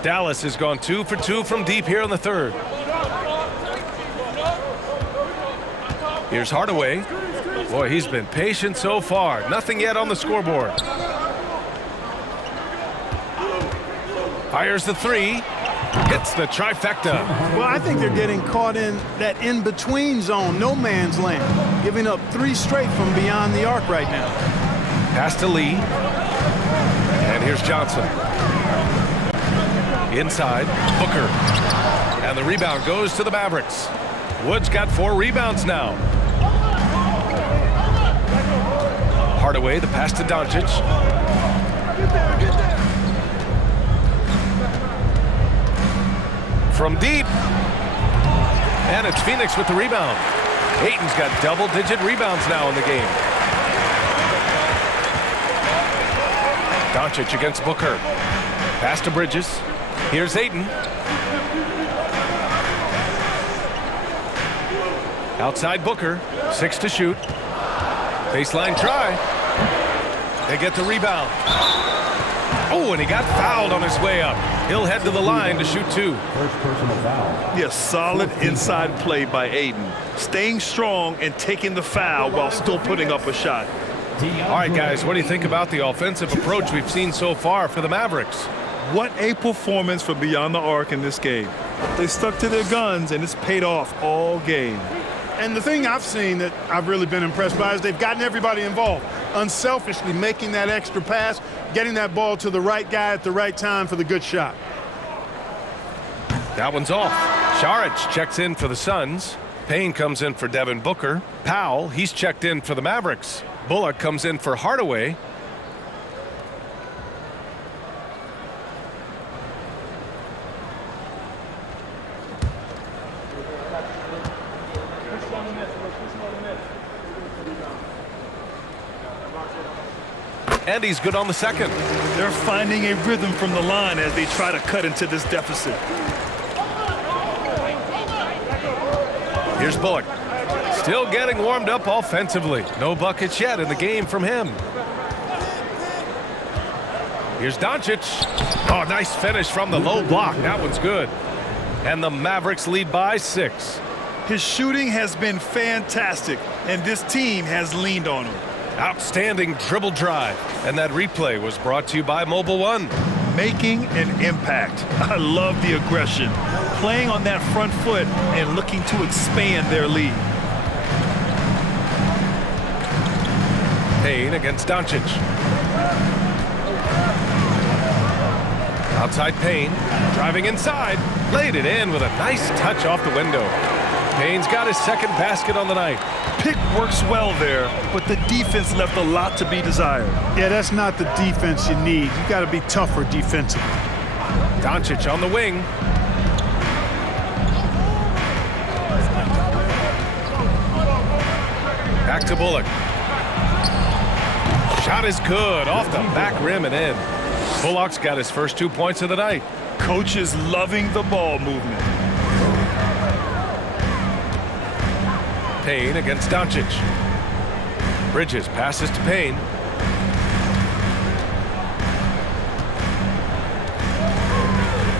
Dallas has gone 2 for 2 from deep here in the third. Here's Hardaway. Boy, he's been patient so far. Nothing yet on the scoreboard. Fires the three. Hits the trifecta. Well, I think they're getting caught in that in-between zone, no man's land, giving up 3 straight from beyond the arc right now. Pass to Lee. And here's Johnson. Inside, Booker. And the rebound goes to the Mavericks. Wood's got 4 rebounds now. Hardaway, the pass to Doncic. From deep. And it's Phoenix with the rebound. Ayton's got double-digit rebounds now in the game. Doncic against Booker. Pass to Bridges. Here's Ayton. Outside Booker. 6 to shoot. Baseline try. They get the rebound. Oh, and he got fouled on his way up. He'll head to the line to shoot 2. First personal foul. Yes, solid inside play by Ayton. Staying strong and taking the foul while still putting up a shot. All right, guys, what do you think about the offensive approach we've seen so far for the Mavericks? What a performance for Beyond the Arc in this game. They stuck to their guns, and it's paid off all game. And the thing I've seen that I've really been impressed by is they've gotten everybody involved, unselfishly making that extra pass, getting that ball to the right guy at the right time for the good shot. That one's off. Saric checks in for the Suns. Payne comes in for Devin Booker. Powell, he's checked in for the Mavericks. Bullock comes in for Hardaway. And he's good on the second. They're finding a rhythm from the line as they try to cut into this deficit. Here's Bullock. Still getting warmed up offensively. No buckets yet in the game from him. Here's Doncic. Oh, nice finish from the low block. That one's good. And the Mavericks lead by 6. His shooting has been fantastic, and this team has leaned on him. Outstanding dribble drive. And that replay was brought to you by Mobile One. Making an impact. I love the aggression. Playing on that front foot and looking to expand their lead. Payne against Doncic. Outside Payne. Driving inside. Laid it in with a nice touch off the window. Payne's got his second basket on the night. Pick works well there, but the defense left a lot to be desired. Yeah, that's not the defense you need. You got to be tougher defensively. Doncic on the wing. Back to Bullock. Shot is good. Off the back rim and in. Bullock's got his first 2 points of the night. Coach is loving the ball movement. Payne against Doncic. Bridges passes to Payne.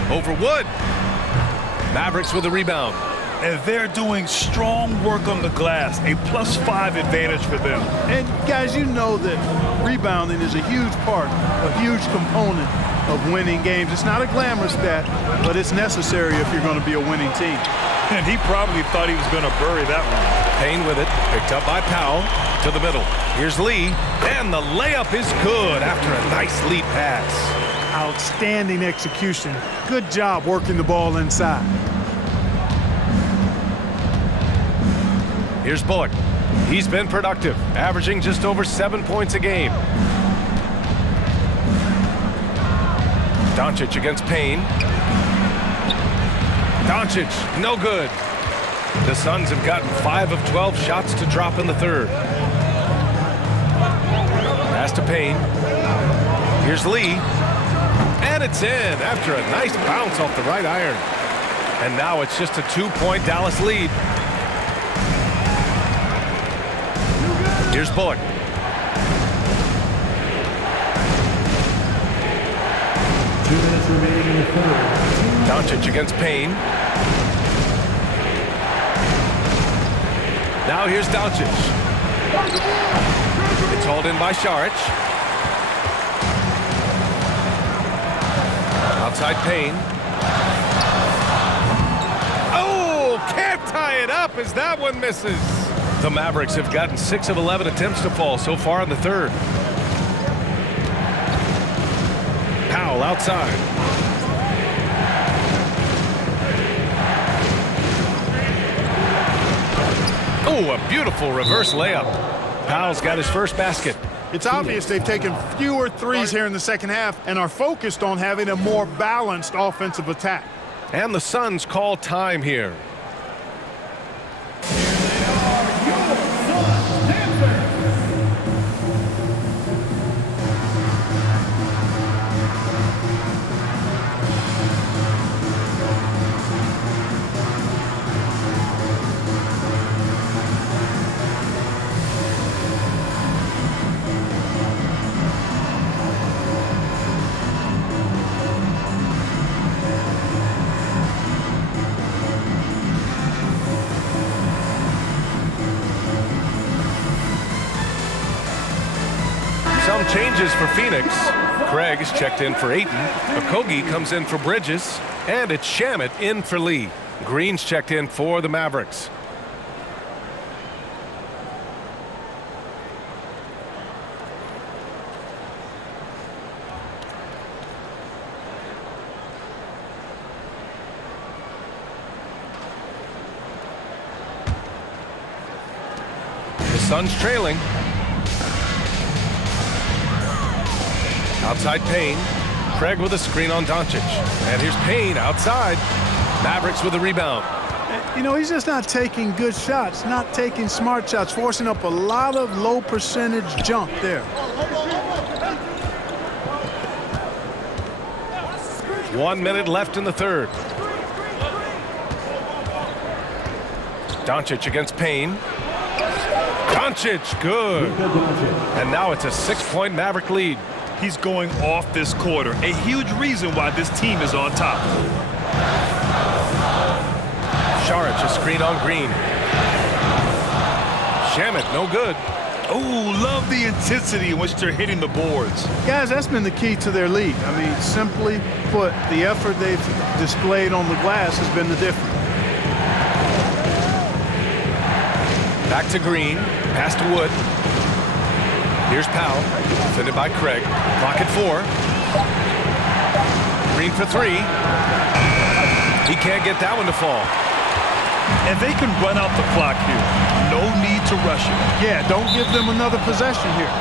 Over Wood. Mavericks with a rebound. And they're doing strong work on the glass, a +5 advantage for them. And guys, you know that rebounding is a huge part, a huge component of winning games. It's not a glamorous stat, but it's necessary if you're going to be a winning team. And he probably thought he was going to bury that one. Payne with it, picked up by Powell, to the middle. Here's Lee, and the layup is good after a nice lead pass. Outstanding execution. Good job working the ball inside. Here's Bullock. He's been productive, averaging just over 7 points a game. Doncic against Payne. Doncic, no good. The Suns have gotten 5 of 12 shots to drop in the third. Pass to Payne. Here's Lee. And it's in after a nice bounce off the right iron. And now it's just a 2-point Dallas lead. Here's Bullock. 2 minutes remaining in the third. Doncic against Payne. Now here's Doncic. It's hauled in by Saric. Outside Payne. Oh, can't tie it up as that one misses. The Mavericks have gotten 6 of 11 attempts to fall so far in the third. Powell outside. Oh, a beautiful reverse layup. Powell's got his first basket. It's obvious they've taken fewer threes here in the second half and are focused on having a more balanced offensive attack. And the Suns call time here. Some changes for Phoenix. Craig is checked in for Ayton. Okogie comes in for Bridges. And it's Shamet in for Lee. Green's checked in for the Mavericks. The Suns trailing. Outside Payne. Craig with a screen on Doncic. And here's Payne outside. Mavericks with a rebound. You know, he's just not taking good shots, not taking smart shots, forcing up a lot of low percentage jump there. 1 minute left in the third. Doncic against Payne. Doncic, good. And now it's a 6-point Maverick lead. He's going off this quarter. A huge reason why this team is on top. Saric, a screen on Green. Shamet, no good. Oh, love the intensity in which they're hitting the boards. Guys, that's been the key to their lead. I mean, simply put, the effort they've displayed on the glass has been the difference. Back to Green, pass to Wood. Here's Powell, defended by Craig. Clock at 4. Green for 3. He can't get that one to fall. And they can run out the clock here. No need to rush it. Yeah, don't give them another possession here.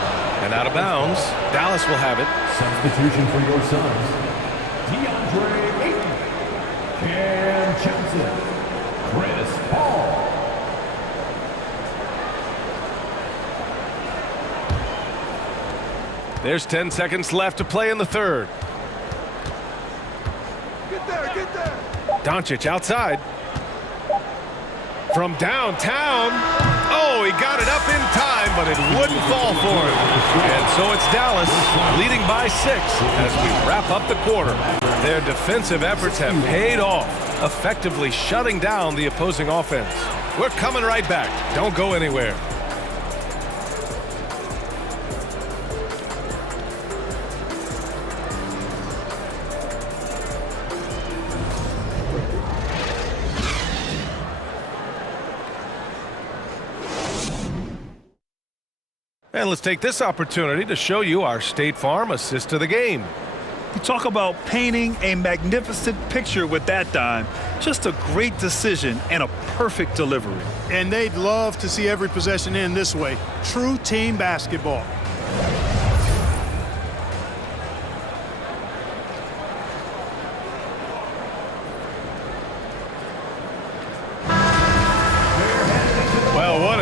And out of bounds, Dallas will have it. Substitution for your Suns. DeAndre Ayton. Cam Johnson. Chris Paul. There's 10 seconds left to play in the third. Get there. Doncic outside. From downtown. Oh, he got it up in time, but it wouldn't fall for him. And so it's Dallas leading by 6 as we wrap up the quarter. Their defensive efforts have paid off, effectively shutting down the opposing offense. We're coming right back. Don't go anywhere. And let's take this opportunity to show you our State Farm assist to the game. You talk about painting a magnificent picture with that dime. Just a great decision and a perfect delivery. And they'd love to see every possession end this way. True team basketball.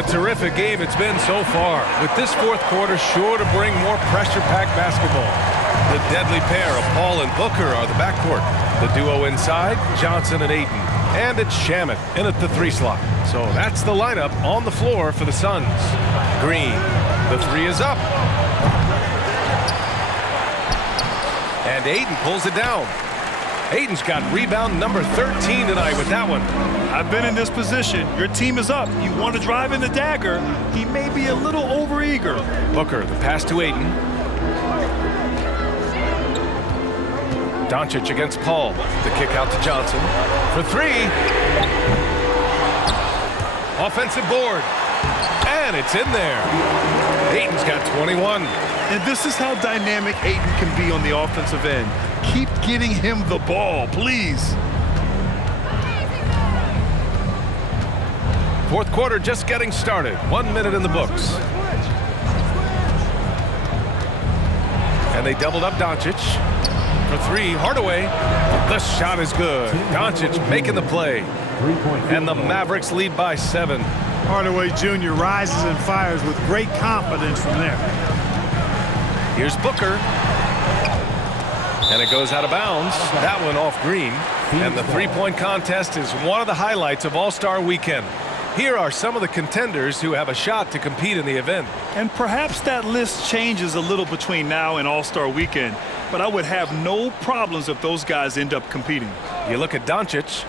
Terrific game it's been so far, with this fourth quarter sure to bring more pressure-packed basketball. The deadly pair of Paul and Booker are the backcourt. The duo inside, Johnson and Ayton. And it's Shamet in at the 3 slot. So that's the lineup on the floor for the Suns. Green, the 3 is up. And And Ayton pulls it down. Ayton's got rebound number 13 tonight with that one. I've been in this position. Your team is up. You want to drive in the dagger. He may be a little overeager. Booker, the pass to Ayton. Doncic against Paul. The kick out to Johnson. For three. Offensive board. And it's in there. Ayton's got 21. And this is how dynamic Ayton can be on the offensive end. Keep getting him the ball, please. Fourth quarter just getting started. 1 minute in the books. And they doubled up Doncic. For three, Hardaway. The shot is good. Doncic making the play. And the Mavericks lead by 7. Hardaway Jr. rises and fires with great confidence from there. Here's Booker. And it goes out of bounds. That one off Green. And the three-point contest is one of the highlights of All-Star Weekend. Here are some of the contenders who have a shot to compete in the event. And perhaps that list changes a little between now and All-Star Weekend, but I would have no problems if those guys end up competing. You look at Doncic.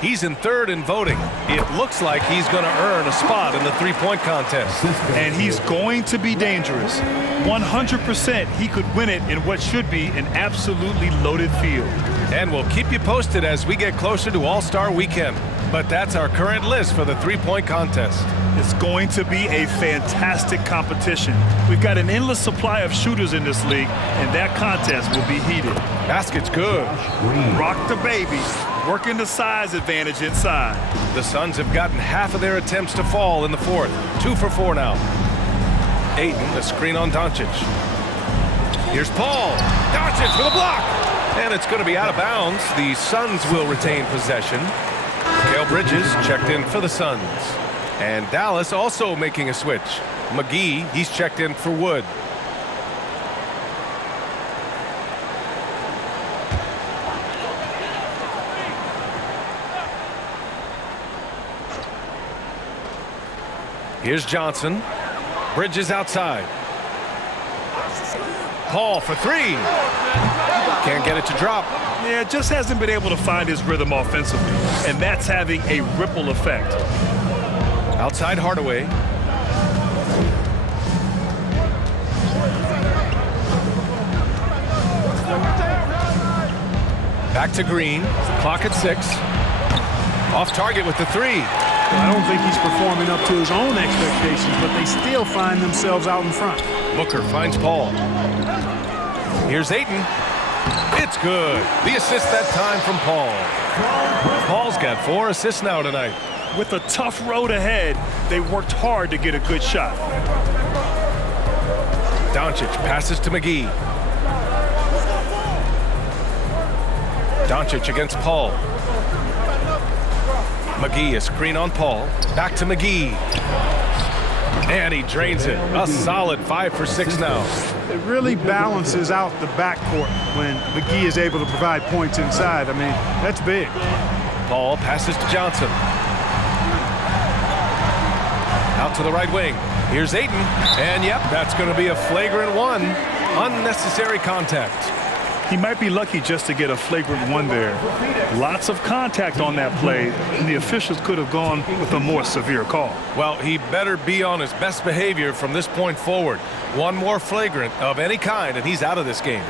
He's in third in voting. It looks like he's going to earn a spot in the three-point contest. And he's going to be dangerous. 100% he could win it in what should be an absolutely loaded field. And we'll keep you posted as we get closer to All-Star Weekend. But that's our current list for the three-point contest. It's going to be a fantastic competition. We've got an endless supply of shooters in this league, and that contest will be heated. Basket's good. Rock the baby. Working the size advantage inside. The Suns have gotten half of their attempts to fall in the fourth. 2 for 4 now. Ayton, the screen on Doncic. Here's Paul. Doncic with a block. And it's going to be out of bounds. The Suns will retain possession. Mikal Bridges checked in for the Suns. And Dallas also making a switch. McGee, he's checked in for Wood. Here's Johnson. Bridges outside. Paul for three. Can't get it to drop. Yeah, just hasn't been able to find his rhythm offensively, and that's having a ripple effect. Outside Hardaway. Back to Green. Clock at 6. Off target with the three. I don't think he's performing up to his own expectations, but they still find themselves out in front. Booker finds Paul. Here's Ayton. It's good. The assist that time from Paul. Paul's got 4 assists now tonight. With a tough road ahead, they worked hard to get a good shot. Doncic passes to McGee. Doncic against Paul. McGee, a screen on Paul. Back to McGee. And he drains it. A solid 5 for 6 now. It really balances out the backcourt when McGee is able to provide points inside. I mean, that's big. Paul passes to Johnson. Out to the right wing. Here's Ayton. And yep, that's going to be a flagrant 1. Unnecessary contact. He might be lucky just to get a flagrant 1 there. Lots of contact on that play, and the officials could have gone with a more severe call. Well, he better be on his best behavior from this point forward. 1 more flagrant of any kind, and he's out of this game.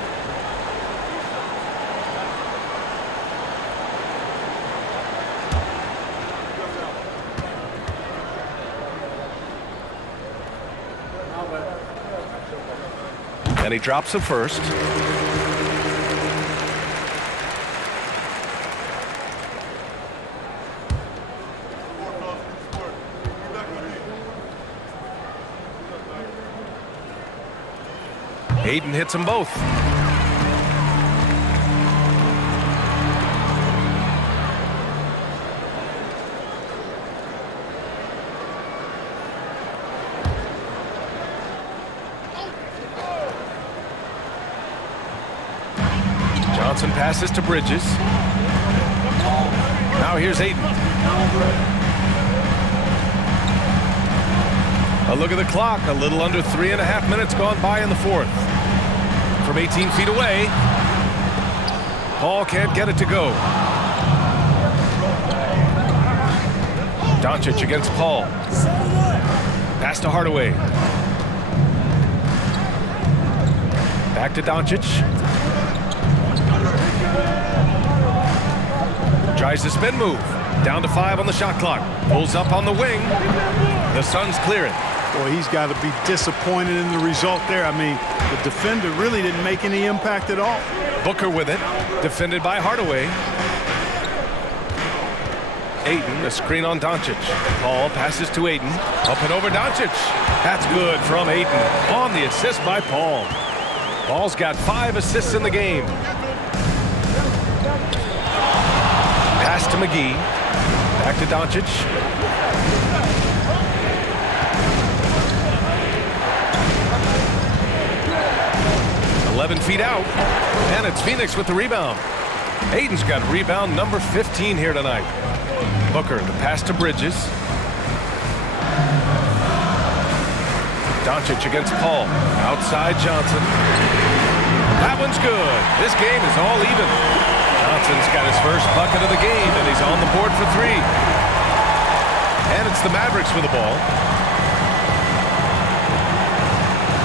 And he drops it first. Ayton hits them both. Johnson passes to Bridges. Now here's Ayton. A look at the clock. A little under 3.5 minutes gone by in the fourth. From 18 feet away. Paul can't get it to go. Doncic against Paul. Pass to Hardaway. Back to Doncic. Tries the spin move. Down to 5 on the shot clock. Pulls up on the wing. The Suns clear it. Boy, he's got to be disappointed in the result there. I mean, the defender really didn't make any impact at all. Booker with it. Defended by Hardaway. Ayton, a screen on Doncic. Paul passes to Ayton. Up and over Doncic. That's good from Ayton. On the assist by Paul. Paul's got 5 assists in the game. Pass to McGee. Back to Doncic. "11 feet out. And it's Phoenix with the rebound. Ayton's got rebound number 15 here tonight. Booker, the pass to Bridges. Doncic against Paul. Outside Johnson. That one's good. This game is all even. Johnson's got his first bucket of the game, and he's on the board for 3. And it's the Mavericks with the ball.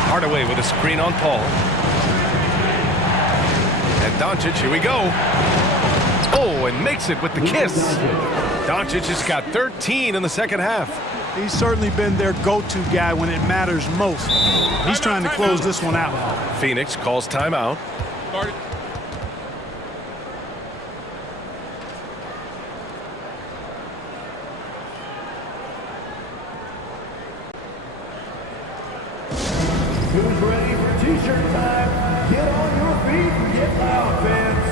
Hardaway with a screen on Paul. And Doncic, here we go. Oh, and makes it with the kiss. Doncic has got 13 in the second half. He's certainly been their go-to guy when it matters most. He's trying to close this one out. Phoenix calls timeout. Who's ready for t-shirt time? Get on your feet and get loud, fans.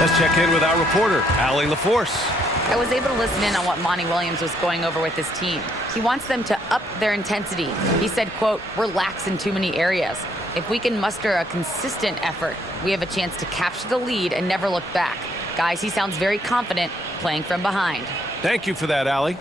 Let's check in with our reporter, Allie LaForce. I was able to listen in on what Monty Williams was going over with his team. He wants them to up their intensity. He said, quote, "We're lax in too many areas. If we can muster a consistent effort, we have a chance to capture the lead and never look back." Guys, he sounds very confident playing from behind. Thank you for that, Allie.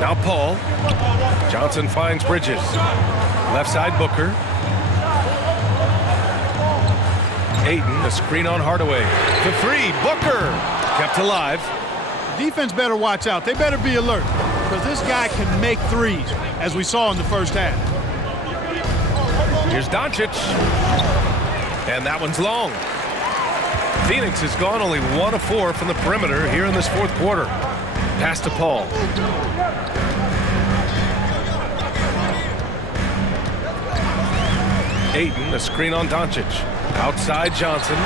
Now Paul. Johnson finds Bridges. Left side Booker. Ayton, the screen on Hardaway. The 3, Booker. Kept alive. Defense better watch out. They better be alert because this guy can make threes, as we saw in the first half. Here's Doncic. And that one's long. Phoenix has gone only 1 of 4 from the perimeter here in this fourth quarter. Pass to Paul. Ayton, the screen on Doncic. Outside Johnson.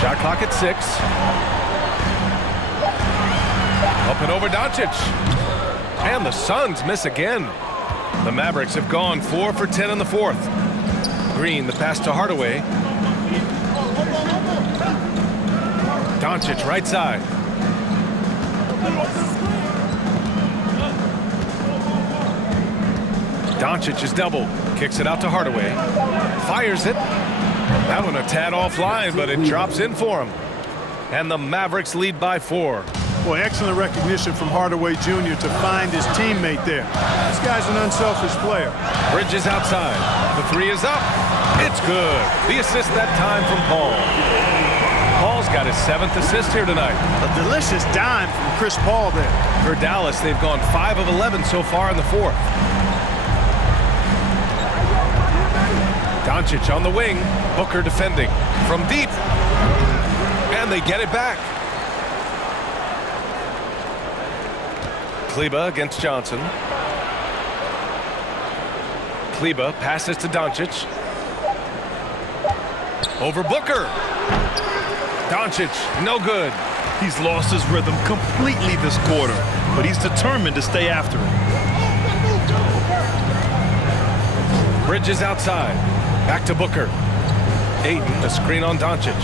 Shot clock at 6. Up and over Doncic. And the Suns miss again. The Mavericks have gone 4 for 10 in the fourth. Green, the pass to Hardaway. Doncic, right side. Doncic is double. Kicks it out to Hardaway. Fires it. That one a tad offline, but it drops in for him. And the Mavericks lead by 4. Well, excellent recognition from Hardaway Jr. to find his teammate there. This guy's an unselfish player. Bridges outside. The 3 is up. It's good. The assist that time from Paul. Paul's got his 7th assist here tonight. A delicious dime from Chris Paul there. For Dallas, they've gone 5 of 11 so far in the 4th. Doncic on the wing. Booker defending from deep. And they get it back. Kleber against Johnson. Kleber passes to Doncic. Over Booker. Doncic, no good. He's lost his rhythm completely this quarter, but he's determined to stay after it. Bridges outside. Back to Booker. Ayton, the screen on Doncic.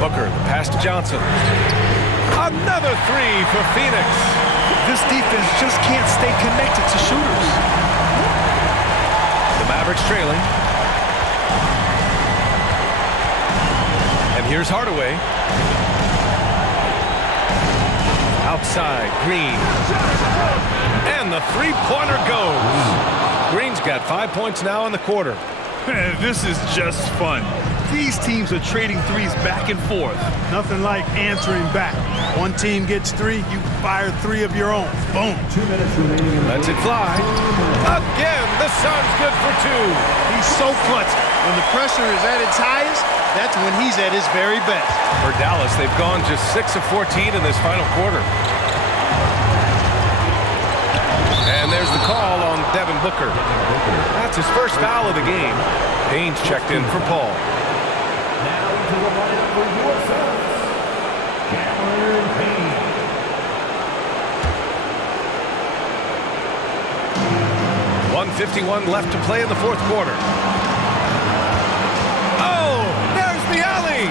Booker, the pass to Johnson. Another 3 for Phoenix. This defense just can't stay connected to shooters. The Mavericks trailing. And here's Hardaway. Outside, Green. And the 3-pointer goes. Green's got 5 points now in the quarter. Man, this is just fun. These teams are trading threes back and forth. Nothing like answering back. One team gets 3, you fire 3 of your own. Boom. 2 minutes remaining. Lets it fly. Again, the Suns good for 2. He's so clutch. When the pressure is at its highest, that's when he's at his very best. For Dallas, they've gone just 6 of 14 in this final quarter. And there's the call on Devin Booker. That's his first foul of the game. Payne's checked in for Paul. Now into the lineup for your Suns, Cameron Payne. 1:51 left to play in the 4th quarter. Oh, there's the alley.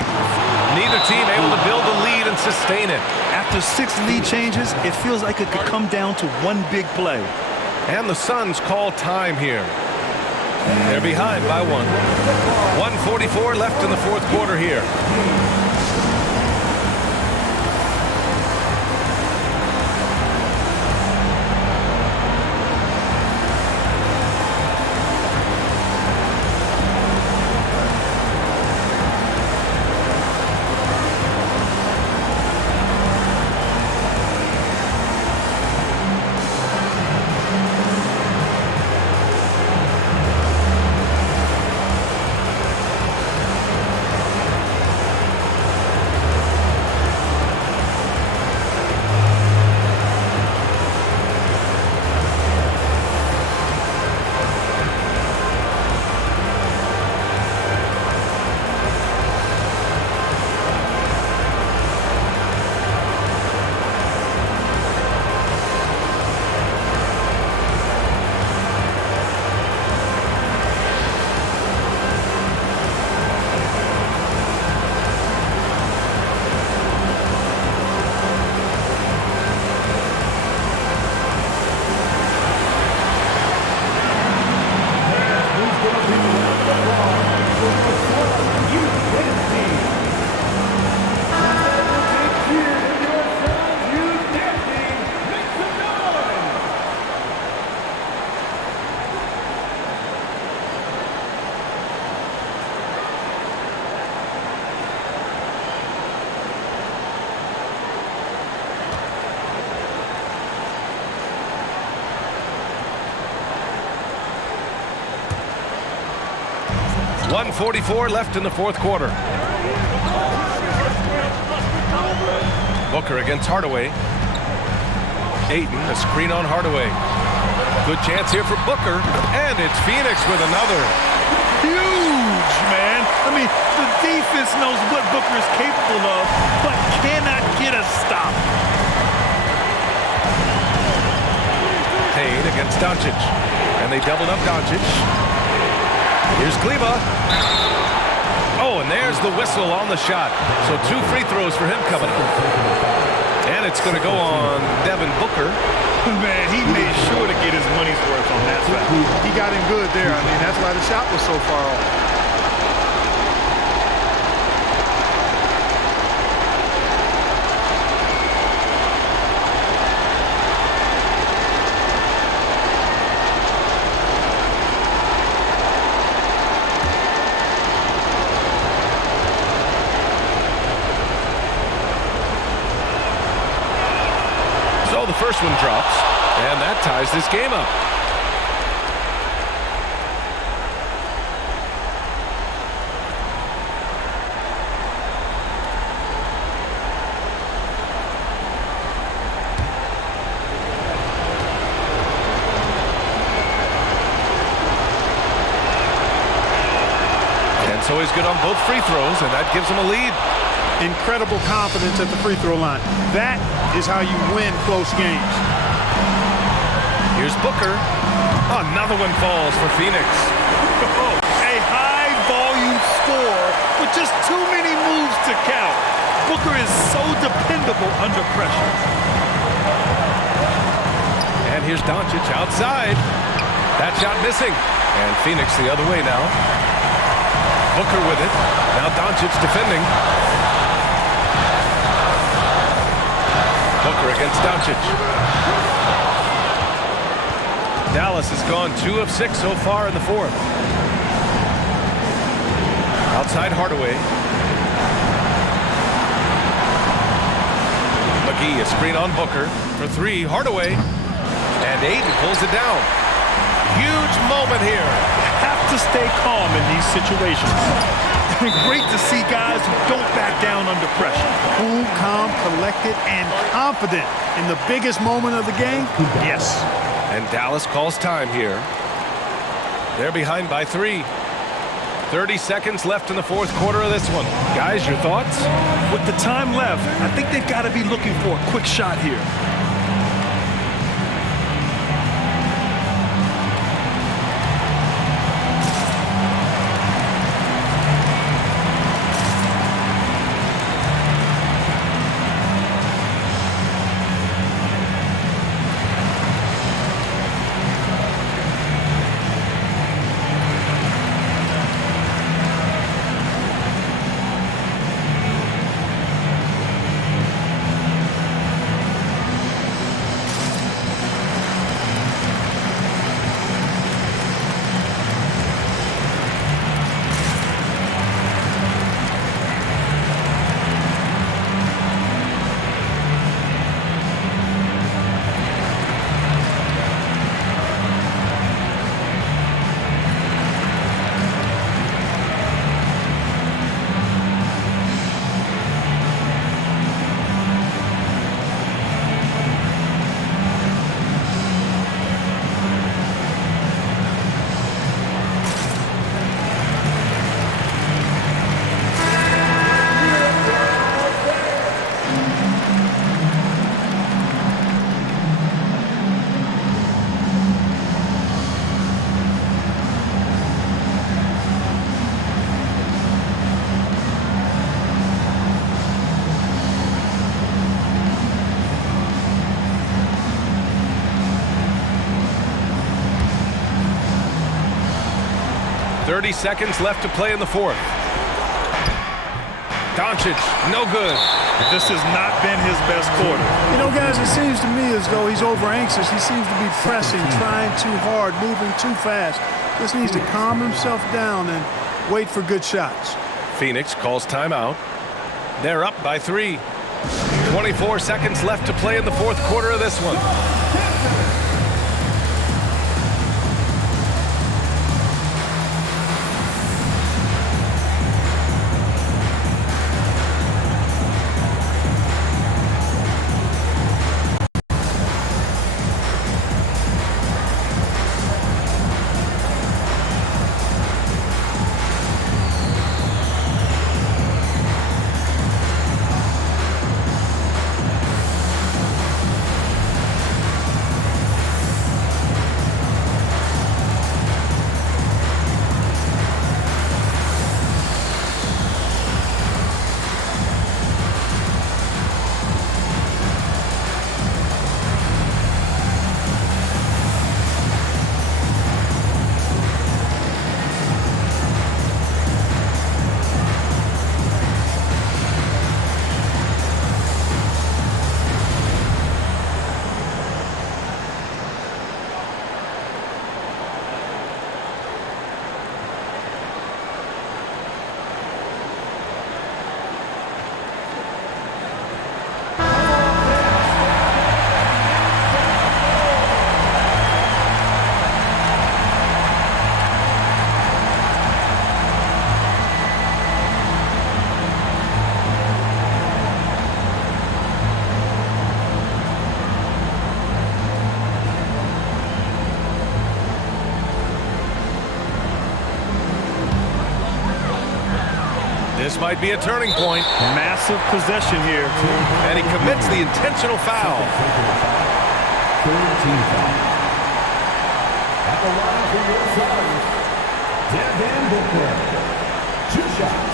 Neither team able to build a lead and sustain it. After 6 lead changes, it feels like it could come down to one big play. And the Suns call time here. They're behind by 1. 1:44 left in the 4th quarter here. .144 left in the 4th quarter. Booker against Hardaway. Ayton, a screen on Hardaway. Good chance here for Booker, and it's Phoenix with another. Huge, man. I mean, the defense knows what Booker is capable of, but cannot get a stop. Payne against Doncic, and they doubled up Doncic. Here's Kleber. Oh, and there's the whistle on the shot. So 2 free throws for him coming up. And it's going to go on Devin Booker. Man, he made sure to get his money's worth on that foul. He got him good there. I mean, that's why the shot was so far off. So the first one drops, and that ties this game up. And so he's good on both free throws, and that gives him a lead. Incredible confidence at the free throw line. That is how you win close games. Here's Booker. Another one falls for Phoenix. A high-volume score with just too many moves to count. Booker is so dependable under pressure. And here's Doncic outside. That shot missing. And Phoenix the other way now. Booker with it. Now Doncic defending. Booker against Doncic. Dallas has gone 2 of 6 so far in the fourth. Outside Hardaway. McGee, a screen on Booker for 3. Hardaway. And Ayton pulls it down. Huge moment here. Have to stay calm in these situations. Great to see guys who don't back down under pressure. Cool, calm, collected, and confident in the biggest moment of the game. Yes. And Dallas calls time here. They're behind by 3. 30 seconds left in the fourth quarter of this one. Guys, your thoughts? With the time left, I think they've got to be looking for a quick shot here. .30 seconds left to play in the fourth. Doncic, no good. This has not been his best quarter. You know, guys, it seems to me as though he's over anxious. He seems to be pressing, trying too hard, moving too fast. Just needs to calm himself down and wait for good shots. Phoenix calls timeout. They're up by 3. 24 seconds left to play in the fourth quarter of this one. This might be a turning point. Massive possession here. And he commits the intentional foul. Third team foul. At the line for your Suns, Devin Booker. 2 shots.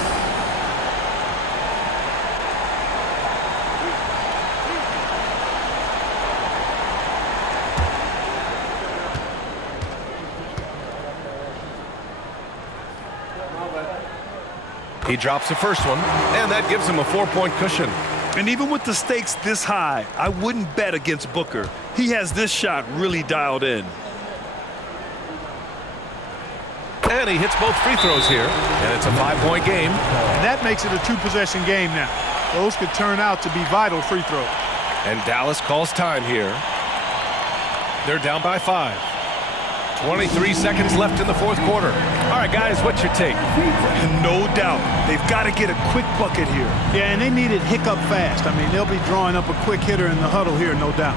He drops the first one, and that gives him a 4-point cushion. And even with the stakes this high, I wouldn't bet against Booker. He has this shot really dialed in. And he hits both free throws here, and it's a 5-point game. And that makes it a 2-possession game now. Those could turn out to be vital free throws. And Dallas calls time here. They're down by 5. 23 seconds left in the fourth quarter. All right, guys, what's your take? No doubt. They've got to get a quick bucket here. Yeah, and they need it hiccup fast. I mean, they'll be drawing up a quick hitter in the huddle here, no doubt.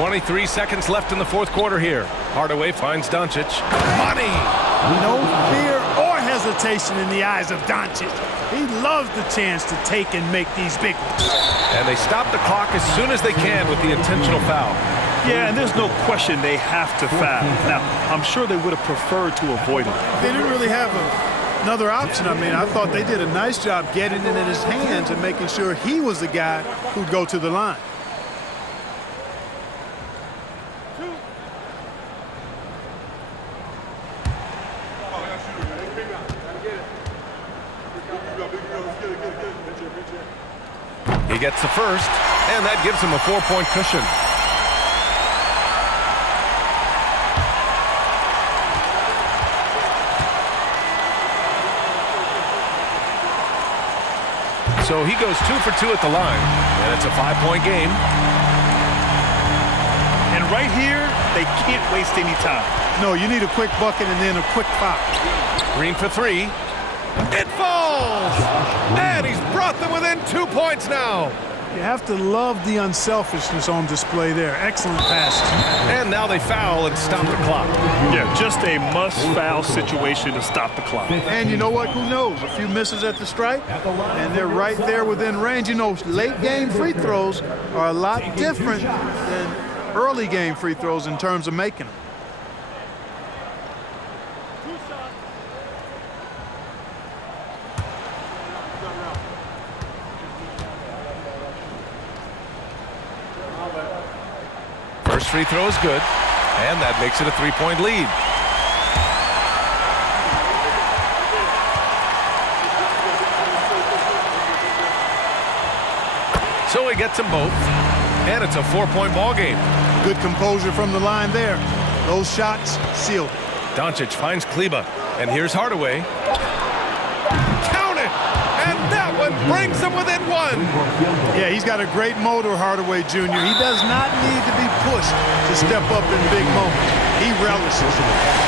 .23 seconds left in the fourth quarter here. Hardaway finds Doncic. Money! No fear or hesitation in the eyes of Doncic. He loves the chance to take and make these big ones. And they stop the clock as soon as they can with the intentional foul. Yeah, and there's no question they have to foul. Now, I'm sure they would have preferred to avoid it. They didn't really have another option. I mean, I thought they did a nice job getting it in his hands and making sure he was the guy who'd go to the line. He gets the first, and that gives him a 4-point cushion. So he goes 2 for 2 at the line, and it's a 5-point game. And right here, they can't waste any time. No, you need a quick bucket and then a quick foul. Green for 3. It falls! And he's brought them within 2 points now. You have to love the unselfishness on display there. Excellent passes. And now they foul and stop the clock. Yeah, just a must-foul situation to stop the clock. And you know what? Who knows? A few misses at the stripe, and they're right there within range. You know, late-game free throws are a lot different than early-game free throws in terms of making them. First free throw is good, and that makes it a 3-point lead. So he gets them both, and it's a 4-point ball game. Good composure from the line there. Those shots sealed it. Doncic finds Kleba, and here's Hardaway. Count it! And that one brings them within one. Yeah, he's got a great motor, Hardaway Jr. He does not need to be pushed to step up in big moments. He relishes it.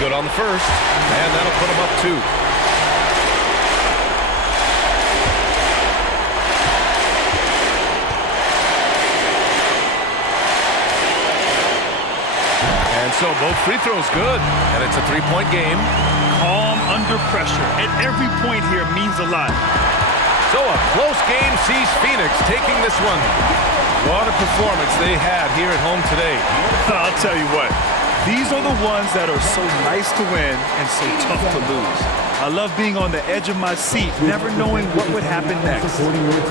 Good on the first, and that'll put him up 2. And so both free throws good, and it's a 3-point game. Calm under pressure, and every point here means a lot. So a close game sees Phoenix taking this one. What a performance they had here at home today. I'll tell you what, these are the ones that are so nice to win and so tough to lose. I love being on the edge of my seat, never knowing what would happen next.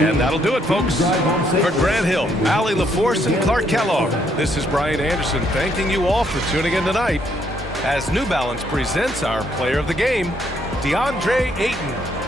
And that'll do it, folks. For Grant Hill, Allie LaForce, and Clark Kellogg, this is Brian Anderson thanking you all for tuning in tonight as New Balance presents our player of the game, DeAndre Ayton.